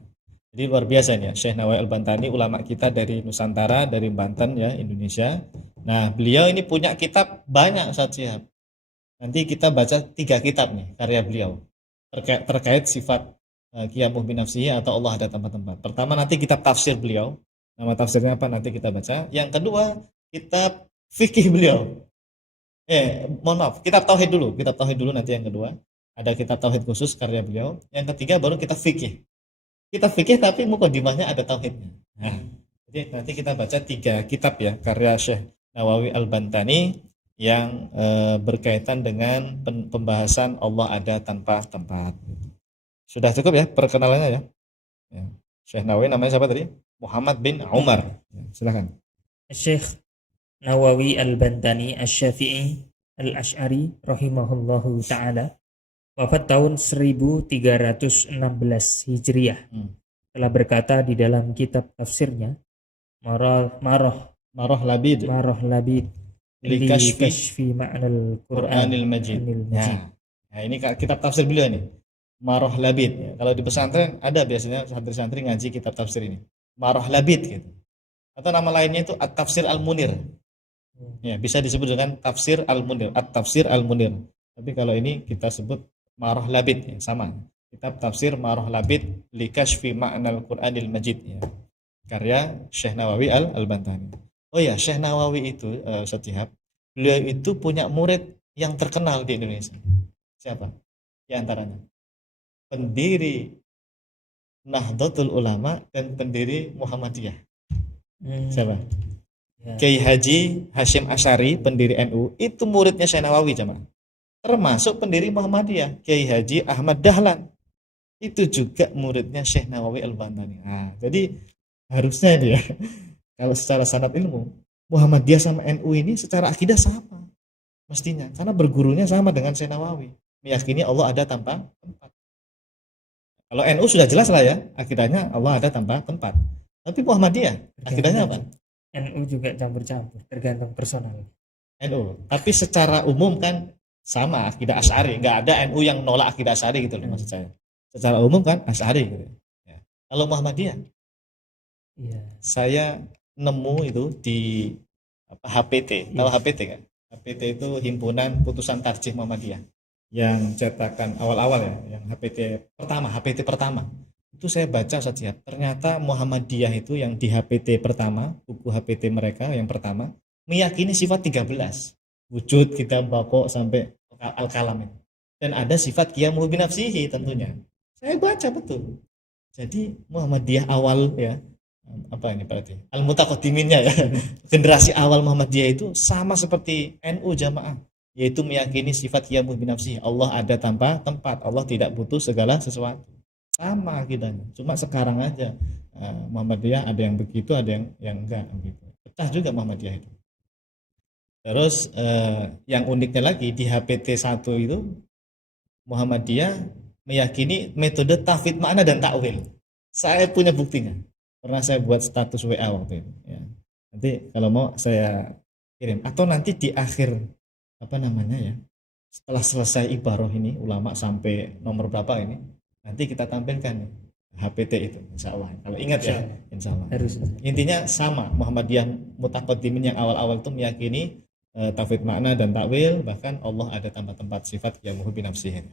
Jadi luar biasa nih ya, Syekh Nawawi Al-Bantani, ulama kita dari Nusantara, dari Banten ya, Indonesia. Nah, beliau ini punya kitab banyak, Ustaz Syihab. Nanti kita baca 3 kitab nih karya beliau terkait sifat Qiyamuh binafsihi atau Allah ada tempat-tempat. Pertama nanti kitab tafsir beliau. Nama tafsirnya apa nanti kita baca. Yang kedua kitab fikih beliau. Mohon maaf, kitab tauhid dulu. Kitab tauhid dulu nanti yang kedua. Ada kitab tauhid khusus karya beliau. Yang ketiga baru kitab fikih. Kitab fikih tapi mukadimahnya ada tauhidnya. Nah, jadi nanti kita baca 3 kitab ya karya Syekh Nawawi Al-Bantani yang berkaitan dengan pembahasan Allah ada tanpa tempat. Sudah cukup ya perkenalannya ya. Syekh Nawawi namanya siapa tadi? Muhammad bin Umar. Silakan. Syekh Nawawi Al-Bantani Asy-Syafi'i Al-Asy'ari rahimahullahu taala, wafat tahun 1316 Hijriah. Telah berkata di dalam kitab tafsirnya Marah Labid li kashfi ma'nal Qur'anil Majid. Nah, ini kitab tafsir beliau nih. Marah Labid. Ya, kalau di pesantren ada biasanya santri-santri ngaji kitab tafsir ini. Marah Labid gitu. Atau nama lainnya itu At-Tafsir Al-Munir. Ya, bisa disebut dengan Tafsir Al-Munir, At-Tafsir Al-Munir. Tapi kalau ini kita sebut Marah Labid ya, sama. Kitab tafsir Marah Labid li kashfi ma'nal Qur'anil Majid ya. Karya Syekh Nawawi Al-Bantani. Oh ya, Syekh Nawawi itu Syihab, beliau itu punya murid yang terkenal di Indonesia. Siapa? Di antaranya pendiri Nahdlatul Ulama dan pendiri Muhammadiyah. Siapa? Ya. Kiai Haji Hashim Asy'ari, pendiri NU, itu muridnya Syekh Nawawi jemaah. Termasuk pendiri Muhammadiyah, Kiai Haji Ahmad Dahlan. Itu juga muridnya Syekh Nawawi Al-Bantani. Nah, jadi harusnya dia kalau secara sanad ilmu Muhammadiyah sama NU ini secara akidah sama mestinya, karena bergurunya sama dengan Syekh Nawawi, meyakini Allah ada tanpa tempat. Kalau NU sudah jelas lah ya, akidahnya Allah ada tanpa tempat. Tapi Muhammadiyah akidahnya apa? NU juga campur-campur, tergantung personal. NU, tapi secara umum kan sama akidah Asy'ari, nggak ada NU yang nolak akidah Asy'ari gitu loh maksud saya. Secara umum kan Asy'ari gitu. Ya. Kalau Muhammadiyah, ya. Saya nemu itu di HPT, tahu HPT kan? HPT itu himpunan putusan tarjih Muhammadiyah yang cetakan awal-awal ya, yang HPT pertama. Itu saya baca saja, ternyata Muhammadiyah itu yang di HPT pertama, buku HPT mereka yang pertama, meyakini sifat 13. Wujud, kita bako sampai al-kalam. Dan ada sifat qiyamuh binafsihi tentunya. Saya baca betul. Jadi Muhammadiyah awal ya, apa ini berarti? Al-mutaqaddiminnya ya. Generasi awal Muhammadiyah itu sama seperti NU jamaah, yaitu meyakini sifat qiyamuh binafsihi. Allah ada tanpa tempat. Allah tidak butuh segala sesuatu. sama akidahnya. Cuma sekarang aja Muhammadiyah ada yang begitu, ada yang enggak gitu. Pecah juga Muhammadiyah itu. Terus yang uniknya lagi di HPT 1 itu Muhammadiyah meyakini metode tafwid makna dan takwil. Saya punya buktinya. Pernah saya buat status WA waktu itu. Ya. Nanti kalau mau saya kirim. Atau nanti di akhir apa namanya ya, setelah selesai ibaroh ini ulama sampai nomor berapa ini, nanti kita tampilkan nih, HPT itu, insya Allah. Kalau ingat ya, insya Allah. Intinya sama, Muhammadiyah Mutaqaddimin yang awal-awal itu meyakini tafwid makna dan takwil, bahkan Allah ada tempat-tempat sifat yang muhibbi nafsihin.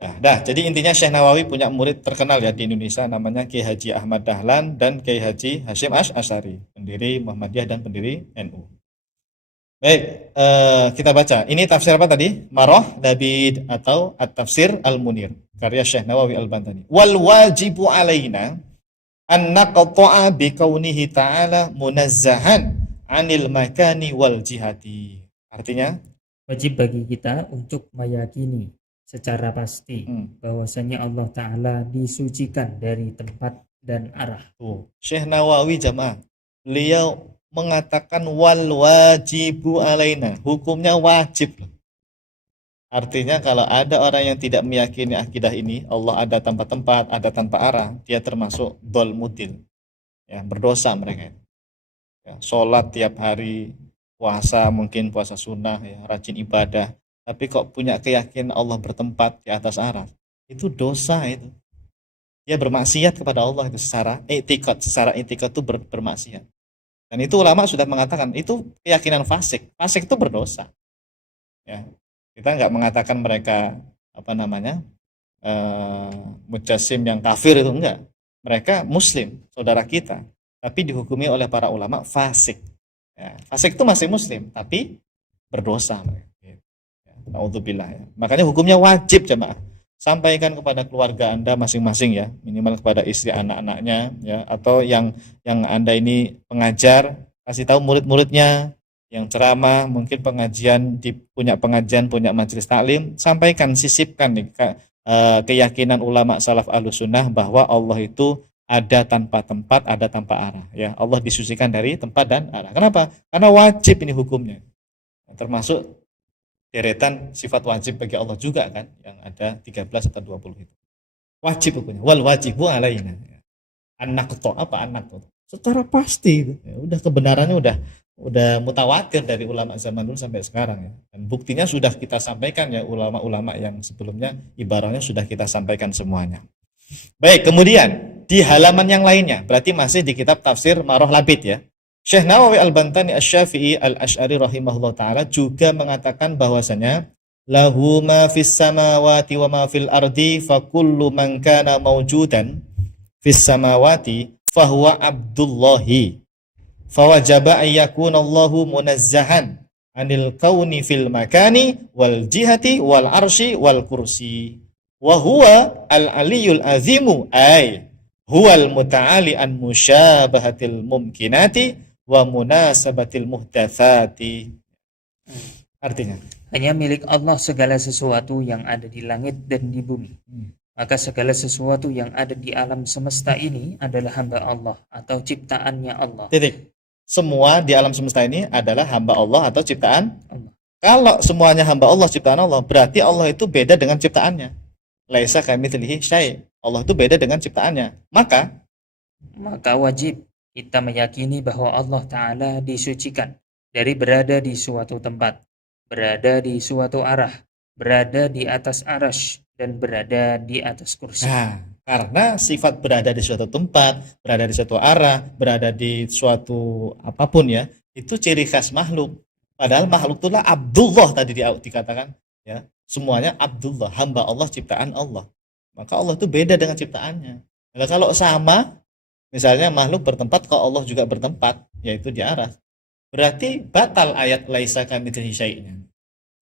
Nah, jadi intinya Syekh Nawawi punya murid terkenal ya di Indonesia, namanya Kiai Haji Ahmad Dahlan dan Kiai Haji Hashim Asy'ari, pendiri Muhammadiyah dan pendiri NU. Baik, kita baca. Ini tafsir apa tadi? Marah Labid atau At-Tafsir Al-Munir, karya Syekh Nawawi Al-Bantani. Wal wajibu alaina an naqta'a bi kaunihi ta'ala munazzahan 'anil makani wal jihati. Artinya, wajib bagi kita untuk meyakini secara pasti bahwasanya Allah Ta'ala disucikan dari tempat dan arah. Syekh Nawawi jamaah, beliau mengatakan wal wajibu alaina, hukumnya wajib. Artinya kalau ada orang yang tidak meyakini akidah ini, Allah ada tanpa tempat, ada tanpa arah, dia termasuk dol mudil, ya, berdosa mereka. Ya, sholat tiap hari, puasa mungkin puasa sunnah, ya, rajin ibadah, tapi kok punya keyakinan Allah bertempat di atas arah, itu dosa itu. Dia bermaksiat kepada Allah itu secara i'tiqad, itu bermaksiat. Dan itu ulama sudah mengatakan itu keyakinan fasik. Fasik itu berdosa. Ya, kita nggak mengatakan mereka apa namanya mujassim yang kafir itu enggak. Mereka Muslim, saudara kita, tapi dihukumi oleh para ulama fasik. Ya, fasik itu masih Muslim, tapi berdosa. Naudzubillah ya. Makanya hukumnya wajib jemaah. Sampaikan kepada keluarga Anda masing-masing ya, minimal kepada istri anak-anaknya ya, atau yang Anda ini pengajar, kasih tahu murid-muridnya, yang ceramah, mungkin punya pengajian, punya majelis taklim, sampaikan, sisipkan nih, keyakinan ulama salaf Ahlussunnah bahwa Allah itu ada tanpa tempat, ada tanpa arah ya. Allah disucikan dari tempat dan arah. Kenapa? Karena wajib ini hukumnya. Termasuk deretan sifat wajib bagi Allah juga kan, yang ada 13 atau 20 itu. Wajib hukumnya. Wal wajibu alaina. Anak to apa anak to? Secara pasti itu. Ya, udah kebenarannya udah mutawatir dari ulama zaman dulu sampai sekarang ya. Dan buktinya sudah kita sampaikan ya, ulama-ulama yang sebelumnya ibaratnya sudah kita sampaikan semuanya. Baik, kemudian di halaman yang lainnya, berarti masih di kitab tafsir Marah Labid ya. Syekh Nawawi Al-Bantani Asy-Syafi'i Al-Asy'ari rahimahullah ta'ala juga mengatakan bahwasanya lahu ma fis samawati wa ma fil ardi fa kullu man kana mawjudan fis samawati fahuwa abdullahi fawajaba ayyakuna Allahu munazzahan anil kauni fil makani wal jihati wal arshi wal kursi wa huwa al-aliyyul azimu ay huwal muta'ali an musyabahatil mumkinati wa munasabatil muhdatsati. Artinya, hanya milik Allah segala sesuatu yang ada di langit dan di bumi. Maka segala sesuatu yang ada di alam semesta ini adalah hamba Allah atau ciptaannya Allah. Titik. Semua di alam semesta ini adalah hamba Allah atau ciptaan Allah. Kalau semuanya hamba Allah, ciptaan Allah, berarti Allah itu beda dengan ciptaannya. Laisa kamitslihi syai'. Allah itu beda dengan ciptaannya. Maka wajib kita meyakini bahwa Allah Ta'ala disucikan dari berada di suatu tempat, berada di suatu arah, berada di atas arash, dan berada di atas kursi. Nah, karena sifat berada di suatu tempat, berada di suatu arah, berada di suatu apapun ya, itu ciri khas makhluk. Padahal makhluk itulah Abdullah tadi dikatakan ya. Semuanya Abdullah, hamba Allah, ciptaan Allah. Maka Allah itu beda dengan ciptaannya. Nah, kalau sama, misalnya makhluk bertempat, kalau Allah juga bertempat, yaitu di arah, berarti batal ayat laisa kamitslihi syai'nya.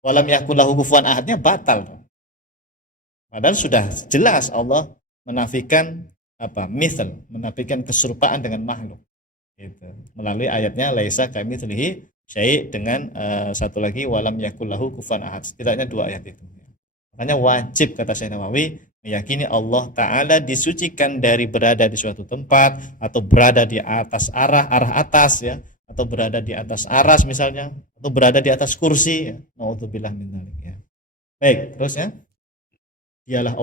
Walam yakul lahu kufuwan ahadnya batal. Padahal sudah jelas Allah menafikan mithal, menafikan keserupaan dengan makhluk. Gitu. Melalui ayatnya laisa kamitslihi syai' dengan satu lagi walam yakul lahu kufuwan ahad. Setidaknya dua ayat itu. Makanya wajib kata Syekh Nawawi meyakini Allah Ta'ala disucikan dari berada di suatu tempat atau berada di atas arah atas ya, atau berada di atas aras misalnya, atau berada di atas kursi ya. Nauzubillah min dzalik ya. Baik, terus ya. Dialah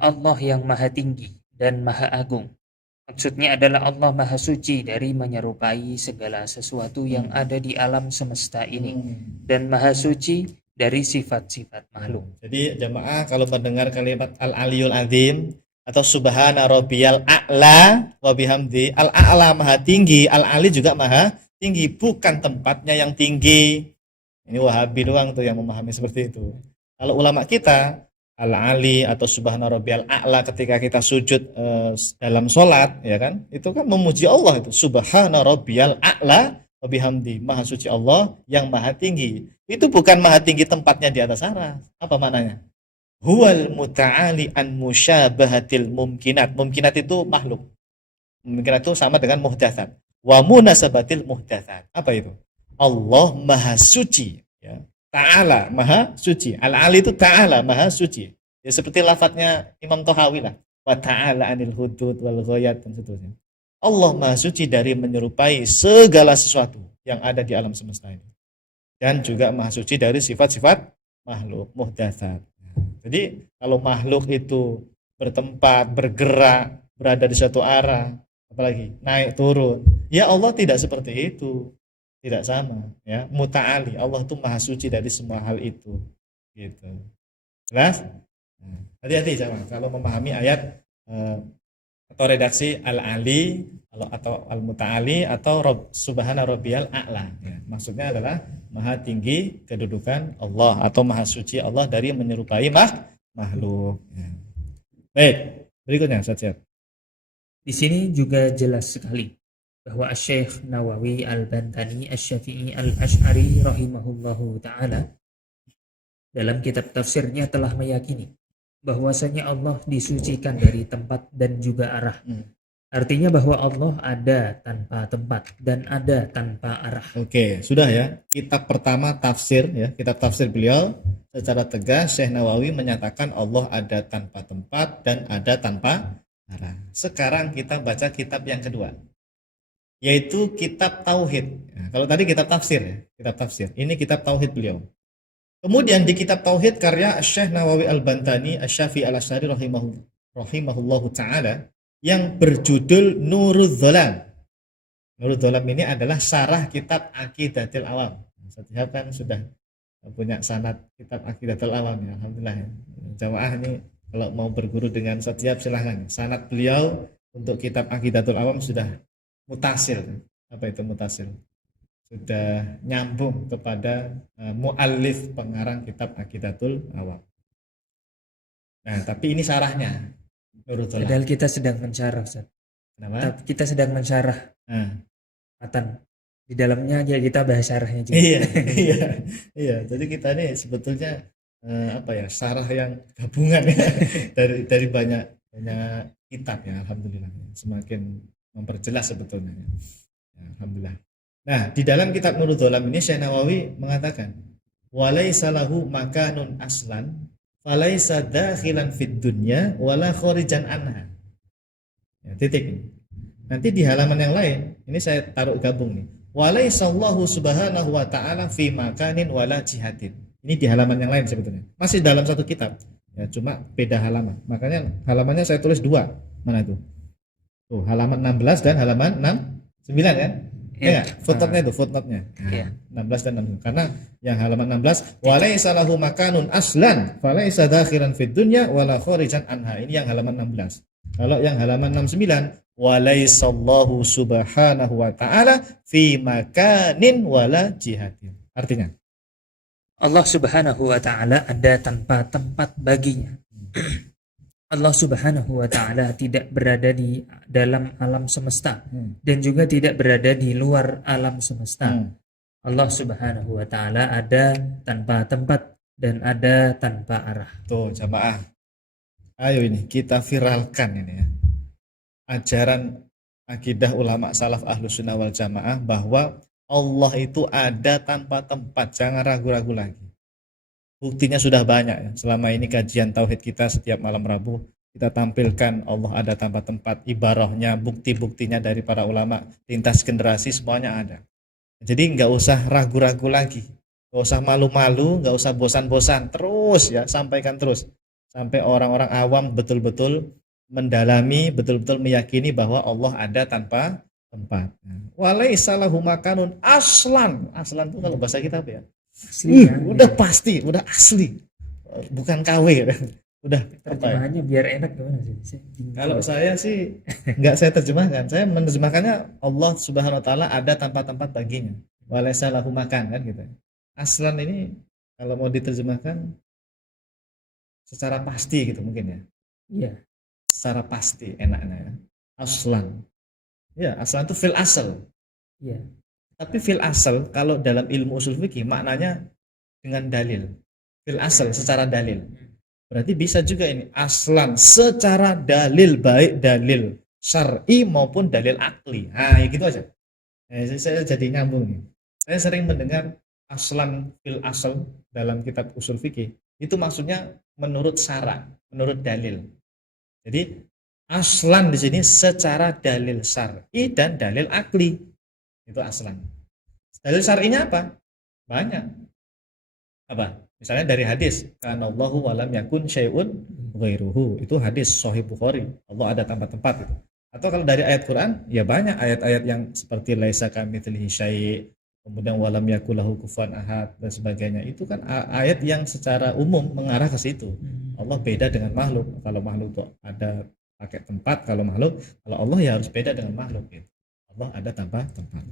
Allah yang maha tinggi dan maha agung. Maksudnya adalah Allah maha suci dari menyerupai segala sesuatu yang ada di alam semesta ini, dan maha suci dari sifat-sifat makhluk. Jadi jamaah kalau mendengar kalimat Al-Aliyul Azim atau Subhana Rabbiyal A'la wa bihamdi, Al-A'la maha tinggi, Al-Ali juga maha tinggi, bukan tempatnya yang tinggi. Ini Wahabi doang tuh yang memahami seperti itu. Kalau ulama kita Al-Ali atau Subhana Rabbiyal A'la ketika kita sujud dalam sholat, ya kan, itu kan memuji Allah, itu Subhana Rabbiyal A'la wa bihamdi, maha suci Allah yang maha tinggi. Itu bukan maha tinggi tempatnya di atas aras. Apa maknanya? Huwal muta'ali an musyabahatil mumkinat. Mumkinat itu makhluk. Mumkinat itu sama dengan muhdatsat. Wa munasabatil muhdatsat. Apa itu? Allah maha suci, ya. Ta'ala maha suci. Al-Ali itu ta'ala maha suci. Ya seperti lafadznya Imam Tohawi lah. Wa ta'ala anil hudud wal ghayat dan seterusnya. Allah maha suci dari menyerupai segala sesuatu yang ada di alam semesta ini. Dan juga maha suci dari sifat-sifat makhluk muhdatsat. Jadi kalau makhluk itu bertempat, bergerak, berada di suatu arah, apalagi naik turun, ya Allah tidak seperti itu. Tidak sama, ya. Muta'ali, Allah itu maha suci dari semua hal itu. Gitu. Jelas? Nah, hati-hati jangan kalau memahami ayat atau redaksi Al-Ali atau Al-Muta'ali atau Subhana Rabbiyal A'la. Ya, maksudnya adalah maha tinggi kedudukan Allah atau maha suci Allah dari menyerupai makhluk. Ya. Baik, berikutnya Ustaz. Di sini juga jelas sekali bahwa Syekh Nawawi Al-Bantani Asy-Syafi'i Al-Asy'ari rahimahullahu taala dalam kitab tafsirnya telah meyakini bahwasanya Allah disucikan dari tempat dan juga arah. Artinya bahwa Allah ada tanpa tempat dan ada tanpa arah. Oke, sudah ya. Kitab pertama tafsir ya, kitab tafsir beliau secara tegas Syekh Nawawi menyatakan Allah ada tanpa tempat dan ada tanpa arah. Sekarang kita baca kitab yang kedua, yaitu kitab tauhid. Nah, kalau tadi kitab tafsir ya, kitab tafsir. Ini kitab tauhid beliau. Kemudian di kitab tauhid karya Syekh Nawawi Al-Bantani Asy-Syafi'i Al-Asy'ari rahimahullahu taala yang berjudul Nurudz Dzalam. Nurudz Dzalam ini adalah syarah kitab Aqidatul Awam. Setiap kan sudah punya sanad kitab Aqidatul Awam ya, alhamdulillah ya. Jamaah ini kalau mau berguru dengan setiap silahkan. Sanad beliau untuk kitab Aqidatul Awam sudah mutasil. Apa itu mutasil? Sudah nyambung kepada muallif pengarang kitab Aqidatul Awam. Nah, tapi ini syarahnya. Padahal kita sedang mensyarah, Ustaz. Kenapa? Kita sedang mensyarah matan. Di dalamnya aja kita bahas syarahnya juga. Iya. Jadi kita ini sebetulnya syarah yang gabungan ya dari banyak kitab ya, alhamdulillah. Semakin memperjelas sebetulnya. Ya, alhamdulillah. Nah, di dalam kitab Nurudz Dzalam ini Syekh Nawawi mengatakan, "Walaisa lahu makanun aslan, falaisa dakhilan fid dunya wala kharijan anha." Ya, titik. Nanti di halaman yang lain, ini saya taruh gabung nih. "Walaisa Allahu subhanahu wa ta'ala fi makanin wala jihatin." Ini di halaman yang lain sebetulnya. Masih dalam satu kitab. Ya, cuma beda halaman. Makanya halamannya saya tulis dua. Mana itu? Tuh, halaman 16 dan halaman 69 kan? Ya, footnote-nya. Nah, 16 dan 69. Karena yang halaman 16, "Walaisa lahu makanun aslan, falaisa dakhilan fid dunya wala kharijan anha." Ini yang halaman 16. Kalau yang halaman 69, "Walaisa Allahu subhanahu wa ta'ala fi makanin wala jihatin." Artinya, Allah Subhanahu wa taala ada tanpa tempat baginya. Allah Subhanahu wa taala tidak berada di dalam alam semesta dan juga tidak berada di luar alam semesta. Allah Subhanahu wa taala ada tanpa tempat dan ada tanpa arah. Tuh, jamaah. Ayo ini kita viralkan ini ya. Ajaran akidah ulama salaf Ahlus Sunnah wal Jamaah bahwa Allah itu ada tanpa tempat, jangan ragu-ragu lagi. Buktinya sudah banyak ya. Selama ini kajian tauhid kita setiap malam Rabu kita tampilkan Allah ada tanpa tempat, ibarahnya, bukti-buktinya dari para ulama, lintas generasi semuanya ada. Jadi nggak usah ragu-ragu lagi, nggak usah malu-malu, nggak usah bosan-bosan, terus ya sampaikan terus sampai orang-orang awam betul-betul mendalami, betul-betul meyakini bahwa Allah ada tanpa tempat. Walaisa lahu makanun aslan, aslan itu kalau bahasa kita apa ya? Asli kan? Udah pasti, udah asli, bukan KW, udah apa ya? Terjemahannya biar enak gimana sih? Saya bingung. Kalau saya sih nggak saya terjemahkan, saya menerjemahkannya Allah Subhanahu Wa Taala ada tanpa tempat baginya. Walaisa lahu makan kan gitu. Aslan ini kalau mau diterjemahkan secara pasti gitu mungkin ya. Iya. Secara pasti enaknya ya. Aslan. Ya, aslan itu fil asal. Iya. Tapi fil asal kalau dalam ilmu usul fikih maknanya dengan dalil. Fil asal secara dalil. Berarti bisa juga ini aslan secara dalil, baik dalil syar'i maupun dalil akli. Nah, ya gitu aja. Saya jadi nyambung nih. Saya sering mendengar aslan fil asal dalam kitab usul fikih. Itu maksudnya menurut syara, menurut dalil. Jadi aslan di sini secara dalil syar'i dan dalil akli. Itu aslan. Dalil syar'inya apa? Banyak. Apa? Misalnya dari hadis, kanallahu walam yakun syai'un ghairuhu. Itu hadis sahih Bukhari. Allah ada tanpa tempat itu. Atau kalau dari ayat Quran, ya banyak ayat-ayat yang seperti laisa kamitslihi syai', kemudian walam yakul lahu kufuwan ahad dan sebagainya. Itu kan ayat yang secara umum mengarah ke situ. Allah beda dengan makhluk. Kalau makhluk itu ada pakai tempat, kalau Allah ya harus beda dengan makhluk gitu. Allah ada tanpa tempat.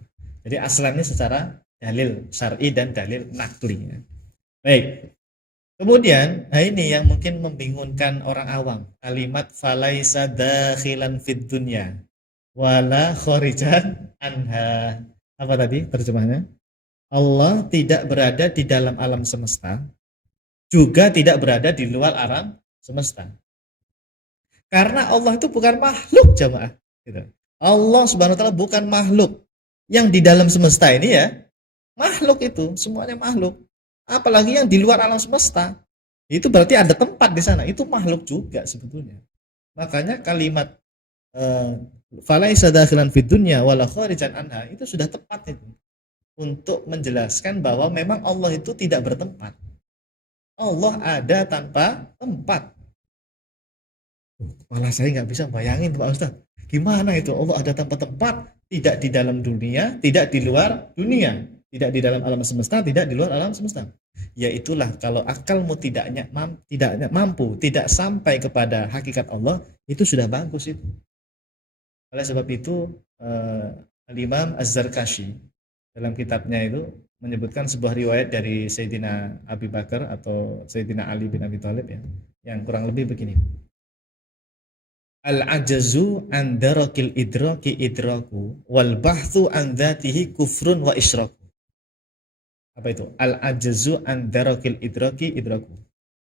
Jadi aslannya secara dalil syar'i dan dalil nakli ya. Baik. Kemudian, nah ini yang mungkin membingungkan orang awam. Kalimat falaisa dakhilan fid dunya wala kharijan anha. Apa tadi terjemahnya? Allah tidak berada di dalam alam semesta, juga tidak berada di luar alam semesta. Karena Allah itu bukan makhluk, jamaah. Gitu. Allah Subhanahu wa taala bukan makhluk. Yang di dalam semesta ini ya, makhluk itu, semuanya makhluk. Apalagi yang di luar alam semesta, itu berarti ada tempat di sana, itu makhluk juga sebetulnya. Makanya kalimat falaisa dakhilan fid dunya wala kharijan anha itu sudah tepat itu untuk menjelaskan bahwa memang Allah itu tidak bertempat. Allah ada tanpa tempat. Kepala saya nggak bisa bayangin Pak Ustaz. Gimana itu Allah ada tanpa tempat, tidak di dalam dunia, tidak di luar dunia. Tidak di dalam alam semesta, tidak di luar alam semesta. Ya itulah kalau akalmu tidak mampu, tidak sampai kepada hakikat Allah, itu sudah bagus itu. Oleh sebab itu Imam Az-Zarkashi dalam kitabnya itu menyebutkan sebuah riwayat dari Sayyidina Abi Bakar atau Sayyidina Ali bin Abi Thalib ya, yang kurang lebih begini. Al-ajazu an darakil idraki idraku wal bahthu an dzatihi kufrun wa isyraku. Apa itu? Al-ajzu an darakil idraki idraku.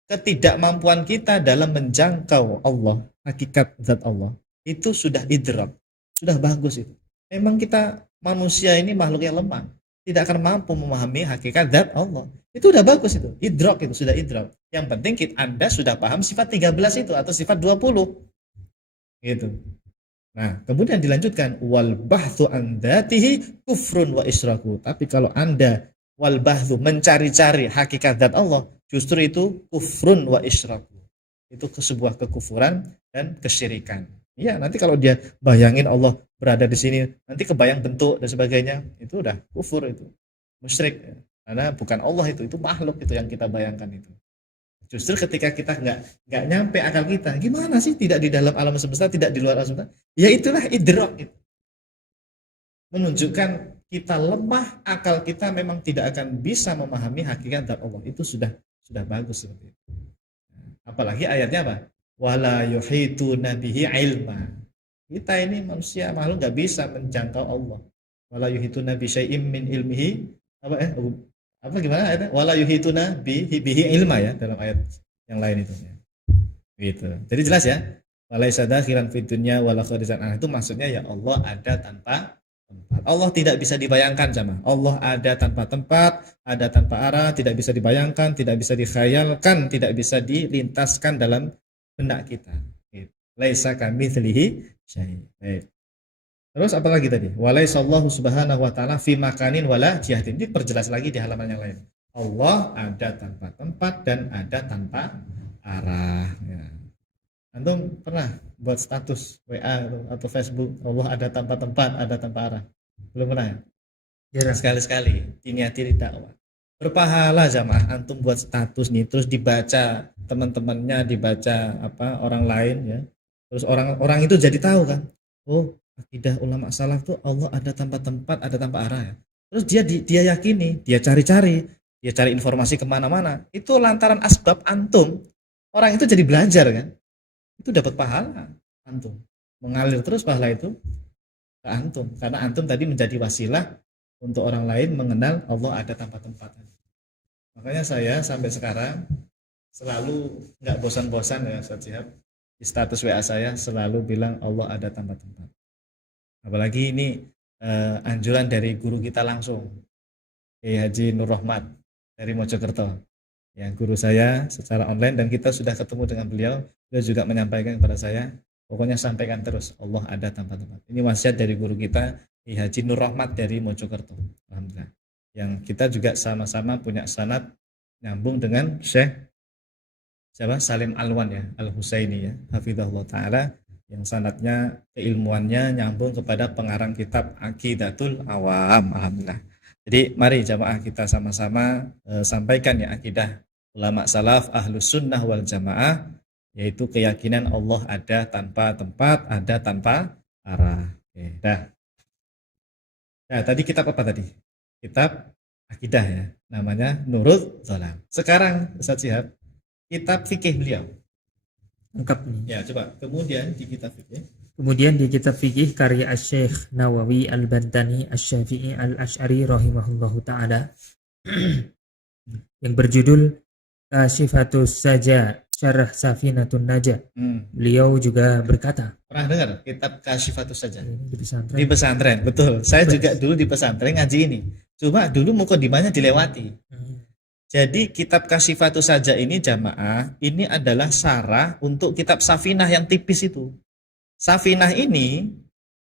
Ketidakmampuan kita dalam menjangkau Allah, hakikat zat Allah, itu sudah idrak. Sudah bagus itu. Memang kita manusia ini makhluk yang lemah, tidak akan mampu memahami hakikat zat Allah. Itu udah bagus itu. Idrak itu sudah idrak. Yang penting Anda sudah paham sifat 13 itu atau sifat 20. Gitu. Nah, kemudian dilanjutkan wal bahthu an dzatihi kufrun wa isyraku. Tapi kalau Anda wal bahthu mencari-cari hakikat zat Allah, justru itu kufrun wa isyraku. Itu sebuah kekufuran dan kesyirikan. Iya, nanti kalau dia bayangin Allah berada di sini, nanti kebayang bentuk dan sebagainya, itu udah kufur itu. Musyrik. Karena bukan Allah itu makhluk itu yang kita bayangkan itu. Justru ketika kita nggak nyampe akal kita, gimana sih tidak di dalam alam semesta, tidak di luar alam semesta? Ya itulah idrak itu. Menunjukkan kita lemah, akal kita memang tidak akan bisa memahami hakikat zat Allah. Itu sudah bagus seperti itu. Apalagi ayatnya apa? Wala yuhituna bihi ilma. Kita ini manusia makhluk nggak bisa menjangkau Allah. Wala yuhituna bi syai'im min ilmihi apa gimana ayatnya? Wala yuhituna bihi ilma ya dalam ayat yang lain itu. Gitu. Jadi jelas ya. Walaisa dakhilan fid dunya wala kharijan anha itu maksudnya ya Allah ada tanpa tempat. Allah tidak bisa dibayangkan jamaah. Allah ada tanpa tempat, ada tanpa arah, tidak bisa dibayangkan, tidak bisa dikhayalkan, tidak bisa dilintaskan dalam benak kita. Laisa kamitslihi syai'. Baik. Terus apa lagi tadi? Walaisallahu subhanahu wa ta'ala fi makanin wala jihatin. Ini perjelas lagi di halaman yang lain. Allah ada tanpa tempat dan ada tanpa arah. Ya. Antum pernah buat status WA atau Facebook Allah ada tanpa tempat, ada tanpa arah? Belum pernah ya? Jarang. Sekali-sekali diniati dakwah. Berpahala jamaah antum buat status nih terus dibaca teman-temannya, dibaca orang lain ya. Terus orang-orang itu jadi tahu kan. Oh, akidah ulama salaf tuh Allah ada tanpa tempat, ada tanpa arah ya. Terus dia yakini, dia cari-cari, dia cari informasi kemana-mana. Itu lantaran asbab antum. Orang itu jadi belajar kan. Itu dapat pahala antum. Mengalir terus pahala itu ke antum. Karena antum tadi menjadi wasilah untuk orang lain mengenal Allah ada tanpa tempat. Makanya saya sampai sekarang selalu nggak bosan-bosan ya Ustaz Syihab. Di status WA saya selalu bilang Allah ada tanpa tempat. Apalagi ini anjuran dari guru kita langsung, Kiai Haji Nur Rahmat dari Mojokerto. Yang guru saya secara online dan kita sudah ketemu dengan beliau juga menyampaikan kepada saya, pokoknya sampaikan terus Allah ada tanpa tempat. Ini wasiat dari guru kita, Kiai Haji Nur Rahmat dari Mojokerto. Alhamdulillah. Yang kita juga sama-sama punya sanad nyambung dengan Syekh Salim Alwan ya, Al-Husaini ya, hafizahullah taala, yang sanadnya keilmuannya nyambung kepada pengarang kitab Aqidatul Awam. Alhamdulillah. Jadi mari jamaah kita sama-sama sampaikan ya akidah ulama salaf ahlus sunnah wal jamaah, yaitu keyakinan Allah ada tanpa tempat, ada tanpa arah. Oke, dah. Nah, tadi kitab apa tadi? Kitab akidah ya, namanya Nurul Zalam. Sekarang Ustaz Syihab, kitab fikih beliau. Lengkap nih. Ya, coba. Kemudian di kitab fikih. Kemudian di kitab fikih karya Asy-Syaikh Nawawi Al-Bantani Asy-Syafi'i Al-Asy'ari rahimahullahu taala yang berjudul Kasyifatus Saja Syarah Safinatun Najah. Beliau juga berkata, pernah dengar kitab Kasyifatus Saja? Di pesantren. Di pesantren, betul. Saya juga dulu di pesantren ngaji ini. Cuma dulu mukadimahnya dilewati. Jadi kitab Kasyifatus Saja ini jamaah, ini adalah syarah untuk kitab Safinah yang tipis itu. Safinah ini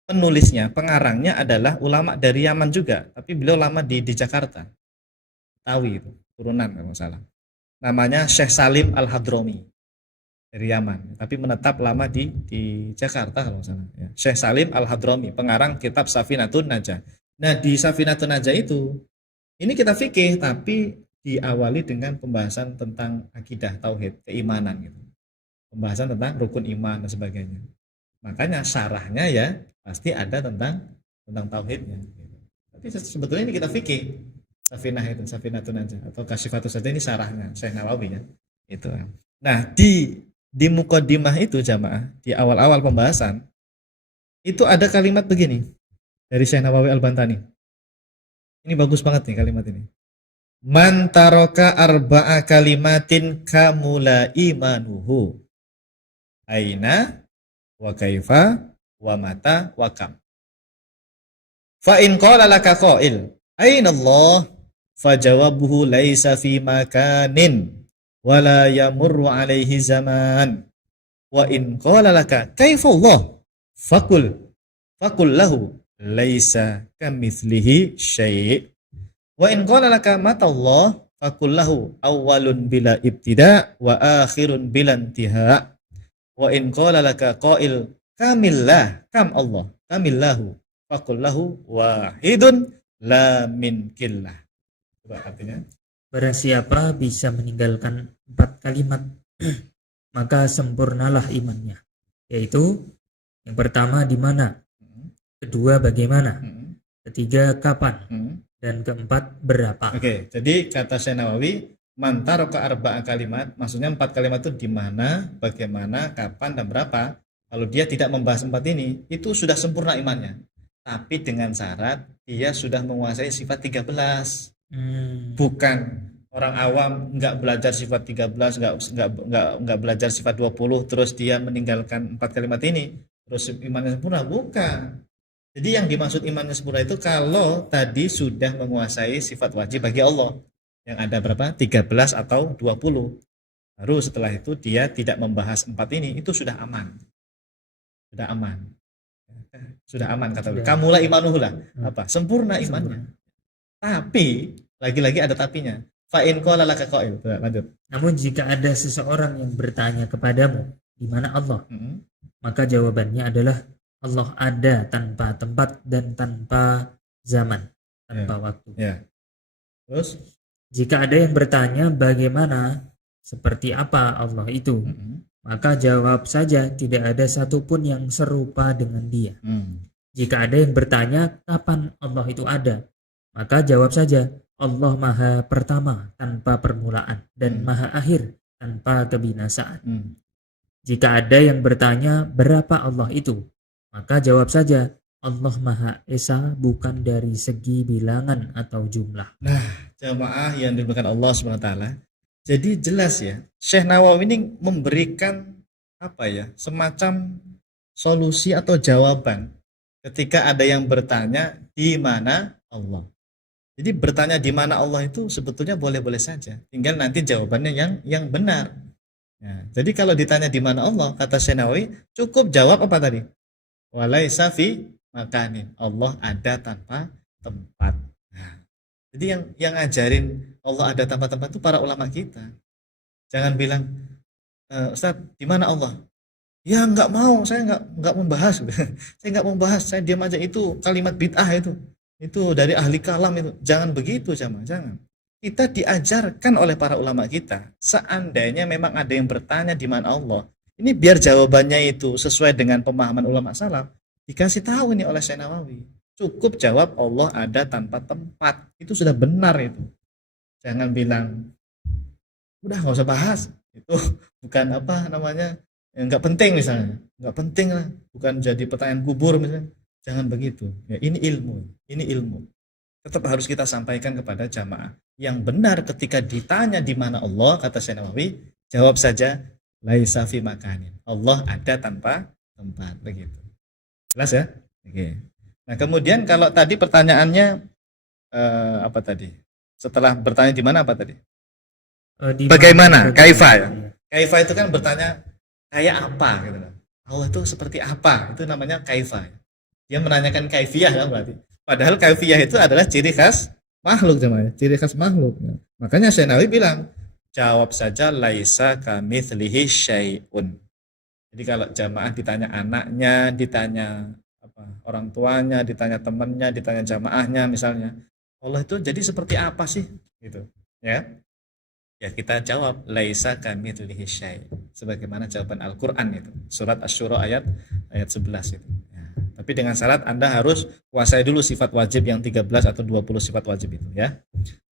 penulisnya, pengarangnya adalah ulama dari Yaman juga, tapi beliau lama di Jakarta. Tawi itu, turunan kalau nggak salah. Namanya Syekh Salim Al-Hadrami dari Yaman, tapi menetap lama di Jakarta kalau nggak salah. Ya. Syekh Salim Al-Hadrami, pengarang kitab Safinatun Najah. Nah di Safinatun Najah itu, ini kita fikih, tapi diawali dengan pembahasan tentang akidah, tauhid, keimanan gitu. Pembahasan tentang rukun iman dan sebagainya. Makanya syarahnya ya pasti ada tentang tauhidnya. Tapi sebetulnya ini kita fikih. Safinah itu, Safinatun Najah atau Kasyifatus Saja ini syarahnya Syekh Nawawi ya. Itu. Nah, di mukadimah itu jamaah, di awal-awal pembahasan itu ada kalimat begini dari Syekh Nawawi Al-Bantani. Ini bagus banget nih kalimat ini. Man taraka arba'a kalimatin kamula imanuhu. Aina wa kaifa wa mata wa kam. Fa in qala laka qail, aina Allah? Fajawabuhu laisa fi makanin wala yamurru alaihi zaman. Wa in qala laka kaifa Allah? Faqul lahu laisa kamitslihi syai'. Wa in qala laka mata Allah faqul lahu awwalun bila ibtida wa akhirun bila intiha. Wa in qala laka qail kamillah kam Allah kamillahu faqul lahu wahidun la min killah. Coba artinya, barang siapa bisa meninggalkan 4 kalimat maka sempurnalah imannya, yaitu yang pertama di mana, kedua bagaimana, ketiga kapan, dan keempat berapa. Oke, jadi kata Syekh Nawawi, man taraka arba'a kalimat, maksudnya 4 kalimat itu di mana, bagaimana, kapan, dan berapa. Kalau dia tidak membahas 4 ini, itu sudah sempurna imannya. Tapi dengan syarat dia sudah menguasai sifat 13. Bukan orang awam nggak belajar sifat 13, nggak belajar sifat 20, terus dia meninggalkan 4 kalimat ini, terus imannya sempurna. Bukan. Jadi yang dimaksud imannya sempurna itu kalau tadi sudah menguasai sifat wajib bagi Allah. Yang ada berapa? 13 atau 20. Baru setelah itu dia tidak membahas 4 ini, itu sudah aman. Sudah aman. Sudah aman kata beliau. Kamulah imanuhu lah. Apa? Sempurna imannya. Tapi lagi-lagi ada tapinya. Fa in qala laka qail. Lanjut. Namun jika ada seseorang yang bertanya kepadamu, di mana Allah? Maka jawabannya adalah Allah ada tanpa tempat dan tanpa zaman, tanpa waktu. Terus jika ada yang bertanya bagaimana, seperti apa Allah itu, maka jawab saja tidak ada satupun yang serupa dengan dia. Jika ada yang bertanya kapan Allah itu ada, maka jawab saja Allah Maha Pertama tanpa permulaan dan Maha Akhir tanpa kebinasaan. Jika ada yang bertanya berapa Allah itu, maka jawab saja Allah Maha Esa bukan dari segi bilangan atau jumlah. Nah, jamaah yang dimuliakan Allah SWT. Jadi jelas ya, Syekh Nawawi ini memberikan semacam solusi atau jawaban ketika ada yang bertanya di mana Allah. Jadi bertanya di mana Allah itu sebetulnya boleh-boleh saja. Tinggal nanti jawabannya yang benar. Ya, jadi kalau ditanya di mana Allah, kata Syekh Nawawi, cukup jawab apa tadi? Walaisa fi makanin. Allah ada tanpa tempat. Nah, jadi yang ngajarin Allah ada tanpa tempat itu para ulama kita. Jangan bilang, Ustaz, di mana Allah? Ya nggak mau, saya nggak membahas. Saya nggak membahas, saya diam aja, itu kalimat bid'ah itu. Itu dari ahli kalam itu. Jangan begitu, jangan. Kita diajarkan oleh para ulama kita, seandainya memang ada yang bertanya di mana Allah, ini biar jawabannya itu sesuai dengan pemahaman ulama salaf, dikasih tahu ini oleh Syekh Nawawi. Cukup jawab Allah ada tanpa tempat. Itu sudah benar itu. Jangan bilang, udah nggak usah bahas. Itu bukan nggak penting misalnya. Nggak penting lah. Bukan jadi pertanyaan kubur misalnya. Jangan begitu. Ya, ini ilmu. Tetap harus kita sampaikan kepada jamaah. Yang benar ketika ditanya di mana Allah, kata Syekh Nawawi, jawab saja laisa fi makanin. Allah ada tanpa tempat, begitu. Jelas ya? Oke. Nah, kemudian kalau tadi pertanyaannya apa tadi? Setelah bertanya di mana apa tadi? Bagaimana? Kaifa ya. Kaifa itu kan bertanya kayak apa gitu. Allah itu seperti apa? Itu namanya kaifa. Dia menanyakan kaifiyah kan berarti. Padahal kaifiyah itu adalah ciri khas makhluk jemaah, ciri khas makhluk. Makanya Syekh Nawawi bilang, jawab saja laisa kamitslihi syai'un. Jadi kalau jamaah ditanya anaknya, ditanya orang tuanya, ditanya temannya, ditanya jamaahnya misalnya, Allah itu jadi seperti apa sih? Gitu. Ya. Ya kita jawab laisa kamitslihi syai'. Sebagaimana jawaban Al-Qur'an itu. Surat Asy-Syura ayat 11 itu. Tapi dengan syarat Anda harus kuasai dulu sifat wajib yang 13 atau 20 sifat wajib itu ya.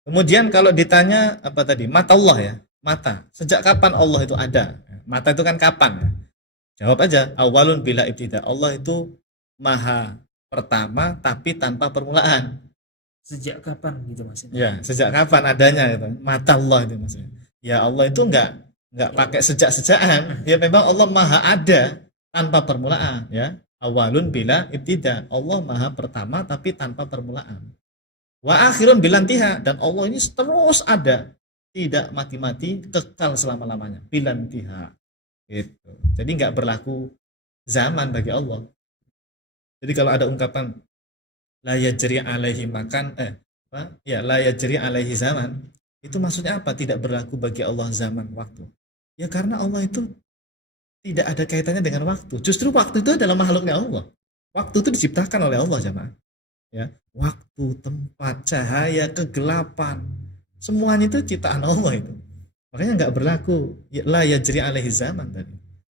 Kemudian kalau ditanya apa tadi? Mata Allah ya. Mata. Sejak kapan Allah itu ada? Mata itu kan kapan? Ya? Jawab aja. Awalun bila ibtida. Allah itu maha pertama tapi tanpa permulaan. Sejak kapan gitu maksudnya? Ya, sejak kapan adanya gitu. Mata Allah itu maksudnya. Ya Allah itu enggak pakai sejak-sejakan. Ya memang Allah maha ada tanpa permulaan ya. Awalun bila ibtida. Allah maha pertama tapi tanpa permulaan. Wa akhirun bilantiha. Dan Allah ini terus ada. Tidak mati-mati, kekal selama-lamanya. Bilantiha. Gitu. Jadi nggak berlaku zaman bagi Allah. Jadi kalau ada ungkapan la yajri alaihi la yajri alaihi zaman. Itu maksudnya apa? Tidak berlaku bagi Allah zaman waktu. Ya karena Allah itu tidak ada kaitannya dengan waktu. Justru waktu itu adalah makhluknya Allah. Waktu itu diciptakan oleh Allah jemaah. Ya, waktu, tempat, cahaya, kegelapan, semuanya itu ciptaan Allah itu. Makanya nggak berlaku la yajri alaihi zaman tadi.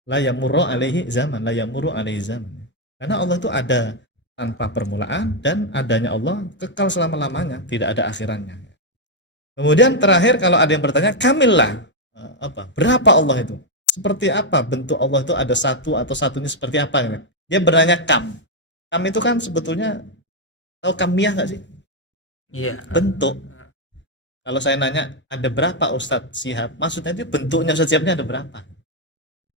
La yamurru alaihi zaman, la yamurru alaihi zaman. Karena Allah itu ada tanpa permulaan dan adanya Allah kekal selama-lamanya, tidak ada akhirannya. Kemudian terakhir kalau ada yang bertanya, kamillah berapa Allah itu? Seperti apa bentuk Allah itu, ada satu atau satunya seperti apa? Dia bertanya kam. Kam itu kan sebetulnya tahu kamiah nggak sih? Iya. Bentuk. Kalau saya nanya ada berapa Ustadz Syihab, maksudnya itu bentuknya Ustadz Syihabnya ada berapa?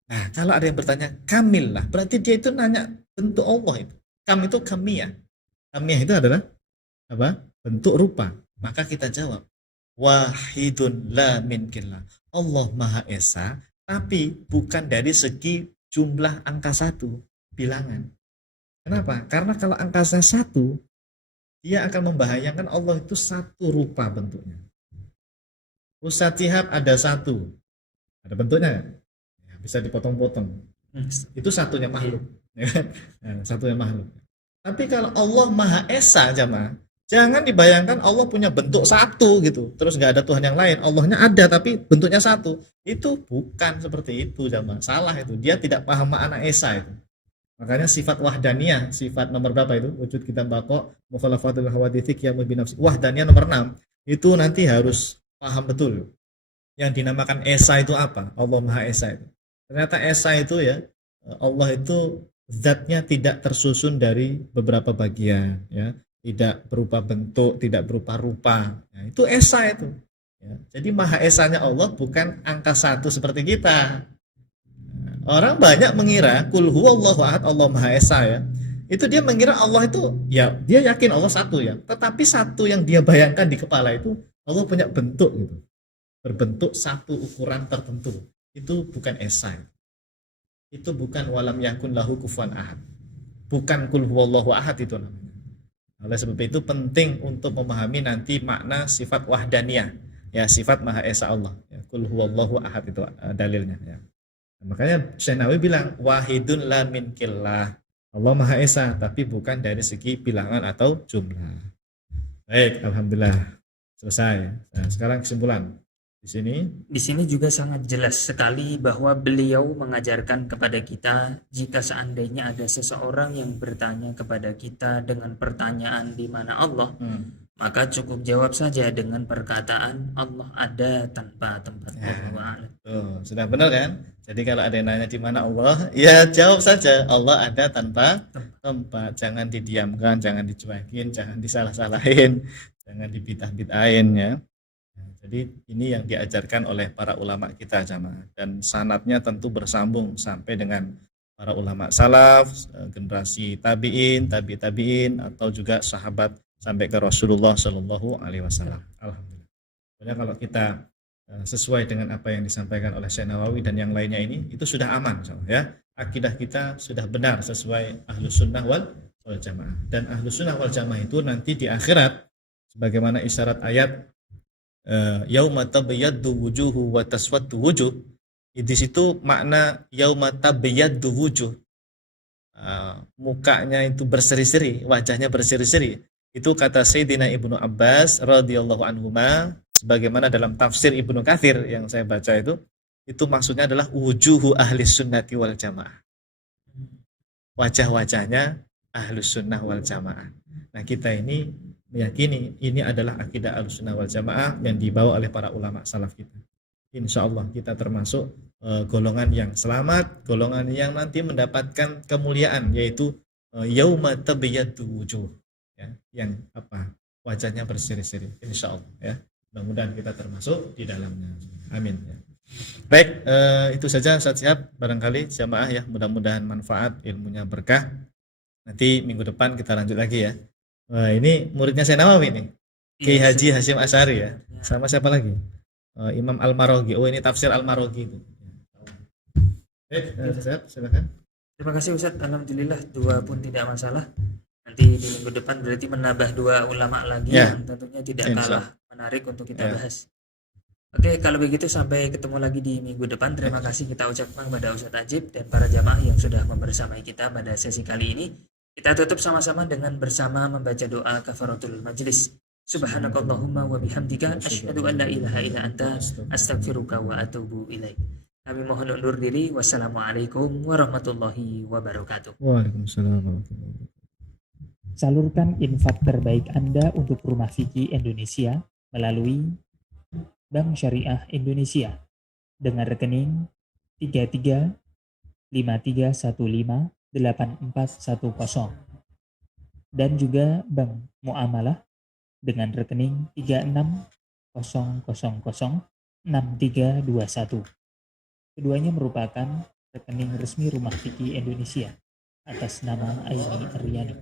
Nah kalau ada yang bertanya kamil lah, berarti dia itu nanya bentuk Allah itu. Kam itu kamiyah. Kamiyah itu adalah apa? Bentuk rupa. Maka kita jawab wahidun la min killah. Allah Maha Esa, tapi bukan dari segi jumlah angka satu, bilangan. Kenapa? Karena kalau angkanya satu, dia akan membahayakan Allah itu satu rupa bentuknya. Ustadz Shihab ada satu, ada bentuknya nggak? Ya, bisa dipotong-potong. Itu satunya makhluk. Ya kan? Nah, satunya makhluk. Tapi kalau Allah Maha Esa, jamaah, jangan dibayangkan Allah punya bentuk satu gitu, terus nggak ada Tuhan yang lain. Allahnya ada tapi bentuknya satu. Itu bukan seperti itu, jamaah. Salah itu. Dia tidak paham makna Esa itu. Makanya sifat wahdaniyah, sifat nomor berapa itu? Wujud kita bako, mukhalafatul hawaditsi qiyamu binafsi. Wahdaniyah nomor 6. Itu nanti harus paham betul. Yang dinamakan Esa itu apa? Allah Maha Esa itu. Ternyata Esa itu ya, Allah itu zatnya tidak tersusun dari beberapa bagian, ya, tidak berupa bentuk, tidak berupa rupa. Ya, itu Esa itu. Ya, jadi Maha Esanya Allah bukan angka satu seperti kita. Orang banyak mengira kul huwallahu ahad, Allah Maha Esa ya. Itu dia mengira Allah itu ya dia yakin Allah satu ya. Tetapi satu yang dia bayangkan di kepala itu Allah punya bentuk gitu. Berbentuk satu ukuran tertentu. Itu bukan Esa. Itu bukan walam yakun lahu kufuwan ahad. Bukan kul huwallahu ahad itu namanya. Oleh sebab itu penting untuk memahami nanti makna sifat wahdaniyah. Ya, sifat Maha Esa Allah. Ya, kul huwallahu ahad itu dalilnya ya. Makanya Syekh Nawawi bilang wahidun la min killah. Allah Maha Esa tapi bukan dari segi bilangan atau jumlah. Baik, alhamdulillah selesai. Nah, sekarang kesimpulan. Di sini juga sangat jelas sekali bahwa beliau mengajarkan kepada kita jika seandainya ada seseorang yang bertanya kepada kita dengan pertanyaan di mana Allah, maka cukup jawab saja dengan perkataan Allah ada tanpa tempat. Sudah benar kan? Jadi kalau ada yang nanya di mana Allah, ya jawab saja Allah ada tanpa tempat. Jangan didiamkan, jangan dicuekin, jangan disalah-salahin, jangan dibid'ah-bid'ahin ya. Jadi ini yang diajarkan oleh para ulama kita jamaah, dan sanadnya tentu bersambung sampai dengan para ulama salaf, generasi tabi'in, tabi'in atau juga sahabat sampai ke Rasulullah Shallallahu Alaihi Wasallam. Alhamdulillah. Pokoknya kalau kita sesuai dengan apa yang disampaikan oleh Syekh Nawawi dan yang lainnya ini, itu sudah aman ya. Akidah kita sudah benar sesuai Ahlus Sunnah wal Jamaah. Dan Ahlus Sunnah wal Jamaah itu nanti di akhirat sebagaimana isyarat ayat yauma tabyaddu wujuhu wa taswaddu wujuh. Di situ makna yauma tabyaddu wujuh, mukanya itu berseri-seri, wajahnya berseri-seri. Itu kata Sayyidina Ibnu Abbas radhiyallahu anhuma, sebagaimana dalam tafsir Ibnu Katsir yang saya baca itu maksudnya adalah wujuhu ahli sunnati wal jamaah. Wajah-wajahnya ahlus sunnah wal jamaah. Nah, kita ini meyakini ini adalah akidah Ahlussunnah wal Jamaah yang dibawa oleh para ulama salaf kita. Insya Allah kita termasuk golongan yang selamat, golongan yang nanti mendapatkan kemuliaan, yaitu yauma tabyaddu wujuh, ya, yang apa? Wajahnya berseri-seri. Insya Allah ya. Mudah-mudahan kita termasuk di dalamnya. Amin ya. Baik, itu saja Ustaz Shihab, barangkali jamaah ya, mudah-mudahan manfaat, ilmunya berkah. Nanti minggu depan kita lanjut lagi ya. Wah, ini muridnya Syekh Nawawi nih, Kiai Haji Hasyim Asy'ari ya. Sama siapa lagi? Imam Al-Maraghi. Oh, ini tafsir Al-Maraghi itu. Ustaz, silakan. Terima kasih Ustaz. Alhamdulillah 2 pun tidak masalah. Nanti di minggu depan berarti menambah 2 ulama lagi ya, yang tentunya tidak kalah menarik untuk kita bahas. Oke, kalau begitu sampai ketemu lagi di minggu depan. Terima kasih kita ucapkan kepada Ustaz Ajib dan para jamaah yang sudah membersamai kita pada sesi kali ini. Kita tutup sama-sama dengan bersama membaca doa kafaratul majlis. Subhanakallahumma wa bihamdika asyhadu an la ilaha illa anta astaghfiruka wa atubu ilaik. Kami mohon undur diri. Wassalamualaikum warahmatullahi wabarakatuh. Waalaikumsalam warahmatullahi wabarakatuh. Salurkan infak terbaik Anda untuk Rumah Fikih Indonesia melalui Bank Syariah Indonesia dengan rekening 3353158410 dan juga Bank Muamalah dengan rekening 36006321. Keduanya merupakan rekening resmi Rumah Fikih Indonesia. atas nama Aini Aryani.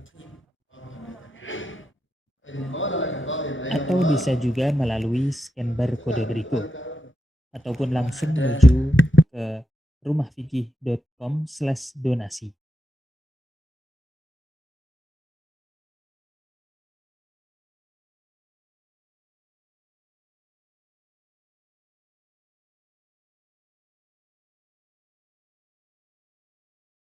Atau bisa juga melalui scan barcode berikut, ataupun langsung menuju ke rumahfikih.com/donasi.